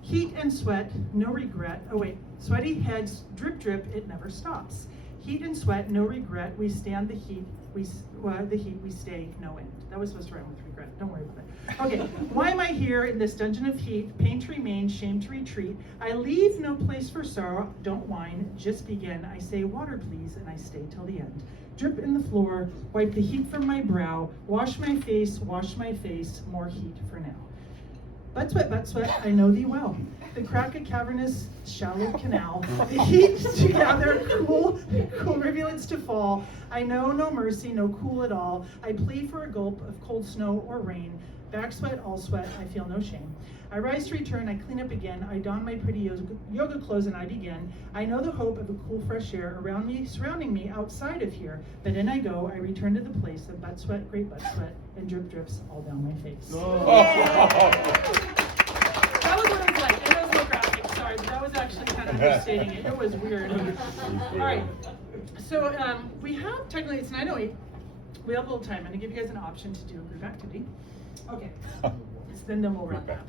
Heat and sweat, no regret. Oh wait, sweaty heads, drip, drip, it never stops. Heat and sweat, no regret. We stand the heat, we stay, no end. That was supposed to rhyme with regret. Don't worry about it. Okay, why am I here in this dungeon of heat? Pain to remain, shame to retreat. I leave no place for sorrow. Don't whine, just begin. I say water please, and I stay till the end. Drip in the floor, wipe the heat from my brow. Wash my face, more heat for now. Butt sweat, I know thee well. The crack a cavernous, shallow canal. The heat to gather, cool rivulets to fall. I know no mercy, no cool at all. I plead for a gulp of cold snow or rain. Back sweat, all sweat, I feel no shame. I rise to return, I clean up again. I don my pretty yoga clothes and I begin. I know the hope of a cool fresh air around me, surrounding me outside of here. But in I go, I return to the place of butt sweat, great butt sweat, and drip drips all down my face. That was what it was like. It was so graphic, sorry, but that was actually kind of understating it. It was weird. All right, so we have, technically it's 9:08. We have a little time. I'm gonna give you guys an option to do a group activity. Okay, then we'll wrap up.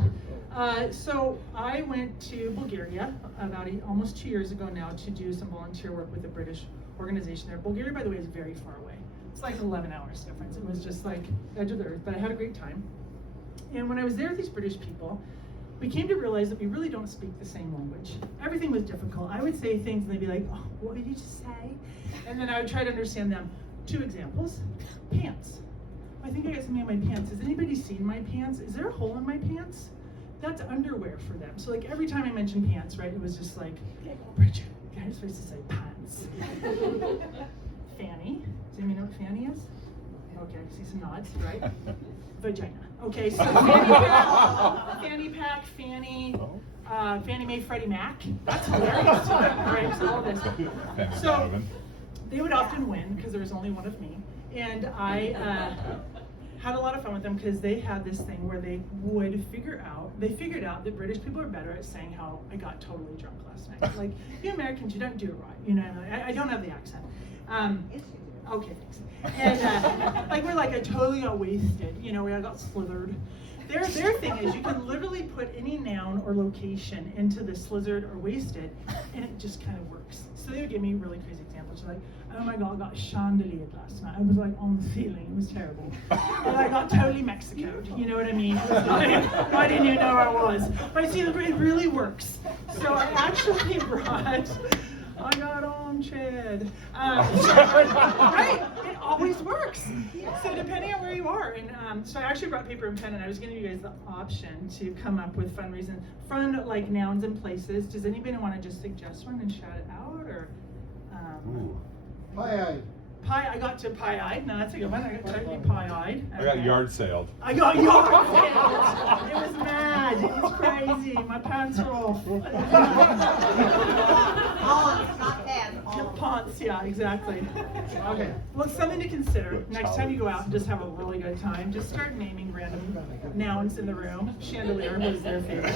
So I went to Bulgaria about almost 2 years ago now to do some volunteer work with a British organization there. Bulgaria, by the way, is very far away. It's like 11 hours difference. It was just like edge of the earth, but I had a great time. And when I was there with these British people, we came to realize that we really don't speak the same language. Everything was difficult. I would say things and they'd be like, oh, what did you just say? And then I would try to understand them. 2 examples, pants. I think I got something on my pants. Has anybody seen my pants? Is there a hole in my pants? That's underwear for them. So like every time I mentioned pants, right, it was just like, Bridget, you're supposed to say pants. Fanny. Does anybody know what fanny is? Okay, I see some nods, right? Vagina. Okay, so fanny pack, Fanny Mae, Freddie Mac. That's hilarious. Right, so all this. So they would often win because there was only one of me. And I had a lot of fun with them because they had this thing where they would figured out that British people are better at saying how I got totally drunk last night. Like, you Americans, you don't do it right. You know, I don't have the accent. Okay, thanks. And like we're like, I totally got wasted. You know, I got slithered. Their thing is you can literally put any noun or location into the slithered or wasted, and it just kind of works. So they would give me really crazy examples. Like, oh my God, I got chandeliered last night. I was like on the ceiling. It was terrible. And I got totally Mexicoed. You know what I mean? It was like, I didn't even know where I was. But I see it really works. So I actually brought. I got on Chad. Right? It always works. So depending on where you are. And so I actually brought paper and pen, and I was giving you guys the option to come up with fun like nouns and places. Does anybody want to just suggest one and shout it out? Or Pie-eyed. I got to pie-eyed. No, that's a good one. I got totally pie-eyed. I got yard sailed. I got yard sailed. It was mad. It was crazy. My pants were off. Pants, not pants. Pants, yeah, exactly. Okay. Well, it's something to consider. Next time you go out and just have a really good time, just start naming random nouns in the room. Chandelier was their favorite.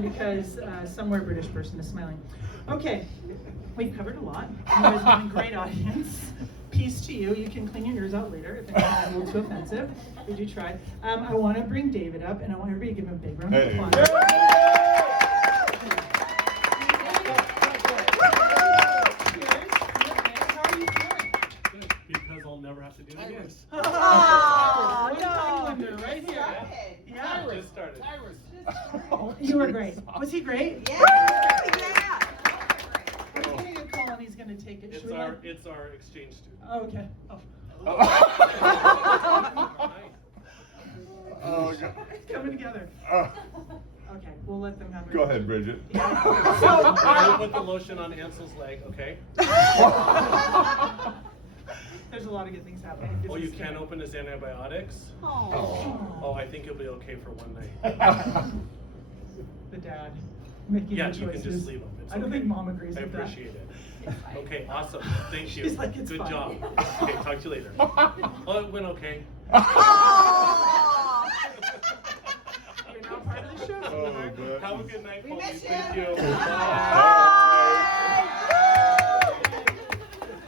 Because somewhere British person is smiling. Okay. We've covered a lot. You guys have been a great audience. Peace to you. You can clean your ears out later if it's a little too offensive. We do try. I want to bring David up, and I want everybody to give him a big round of applause. How are you feeling? Good, because I'll never have to do it again. Oh, What a time wonder, right here. Yeah. Just started. You were great. Was he great? Yeah. I'm getting a call and he's going to take it. Should we let- It's our exchange student. Oh, okay. Oh. Oh, God. It's coming together. Okay, we'll let them have it. Go ahead, Bridget. I put the lotion on Ansel's leg, okay? There's a lot of good things happening. Oh, you can't open his antibiotics? Oh. Oh, I think you'll be okay for one night. The dad making Yeah, the you can choices. just leave him. It's I don't okay. think mom agrees I with that. appreciate it. Okay, awesome. Thank you. She's like, it's Good fine. job. Okay, talk to you later. Oh, it went okay. Oh. You're now part of the show. Oh, good. Have a good night, We folks. miss you. Thank you.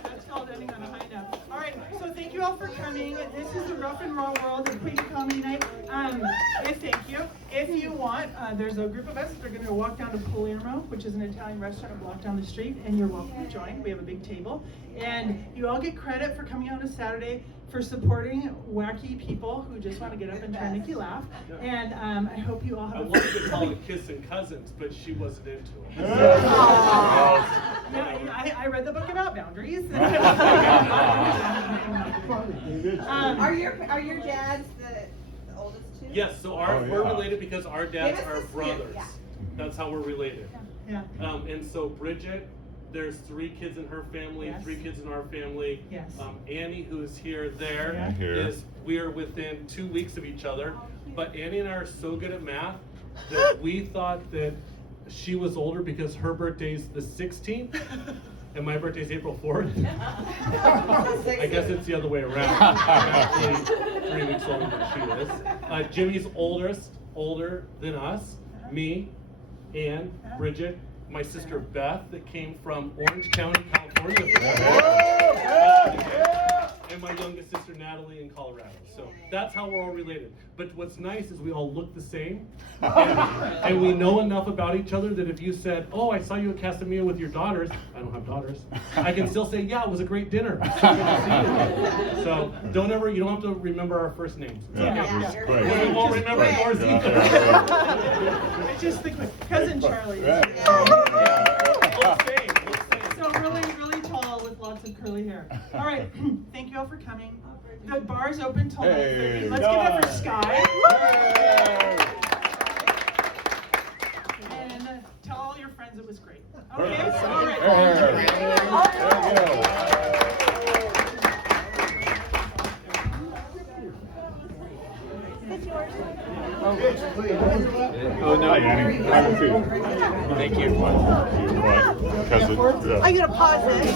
That's called ending on a high note. All right, so thank you all for coming. This is the Rough and Raw World of Quiggy Comedy Night. Thank you. If you want. not, there's a group of us that are going to walk down to Palermo, which is an Italian restaurant a block down the street, and you're welcome to join. We have a big table. And you all get credit for coming out on a Saturday for supporting wacky people who just want to get up and try and make you laugh. And I hope you all have I a wanted to call it Kissing Cousins, but she wasn't into it. Yeah, I read the book about boundaries. Are your dads the oldest two? Yes, so we're related because our dads are brothers. Yeah. That's how we're related. Yeah. And so Bridget, there's 3 kids in her family, Yes. 3 kids in our family. Yes. Annie, who is here, there, Yeah. Here. we are within 2 weeks of each other. But Annie and I are so good at math that we thought that she was older because her birthday's the 16th and my birthday's April 4th. I guess it's the other way around. I'm actually 3 weeks older than she is. Jimmy's older than us, me, Ann, Bridget, my sister Beth that came from Orange County, California. And my youngest sister Natalie in Colorado. So that's how we're all related. But what's nice is we all look the same. And we know enough about each other that if you said, oh, I saw you at Casamia with your daughters, I don't have daughters, I can still say, yeah, it was a great dinner. So good to see you. So you don't have to remember our first names. It's okay. Yeah, great. We won't remember yours either. I just think with cousin Charlie. So really, really tall with lots of curly hair. All right, thank you all for coming. The bar's open till 9:30. Let's give it up for Sky. And tell all your friends it was great. Okay, so all right. Oh, no. Thank you. Cousin. I'm gonna pause this.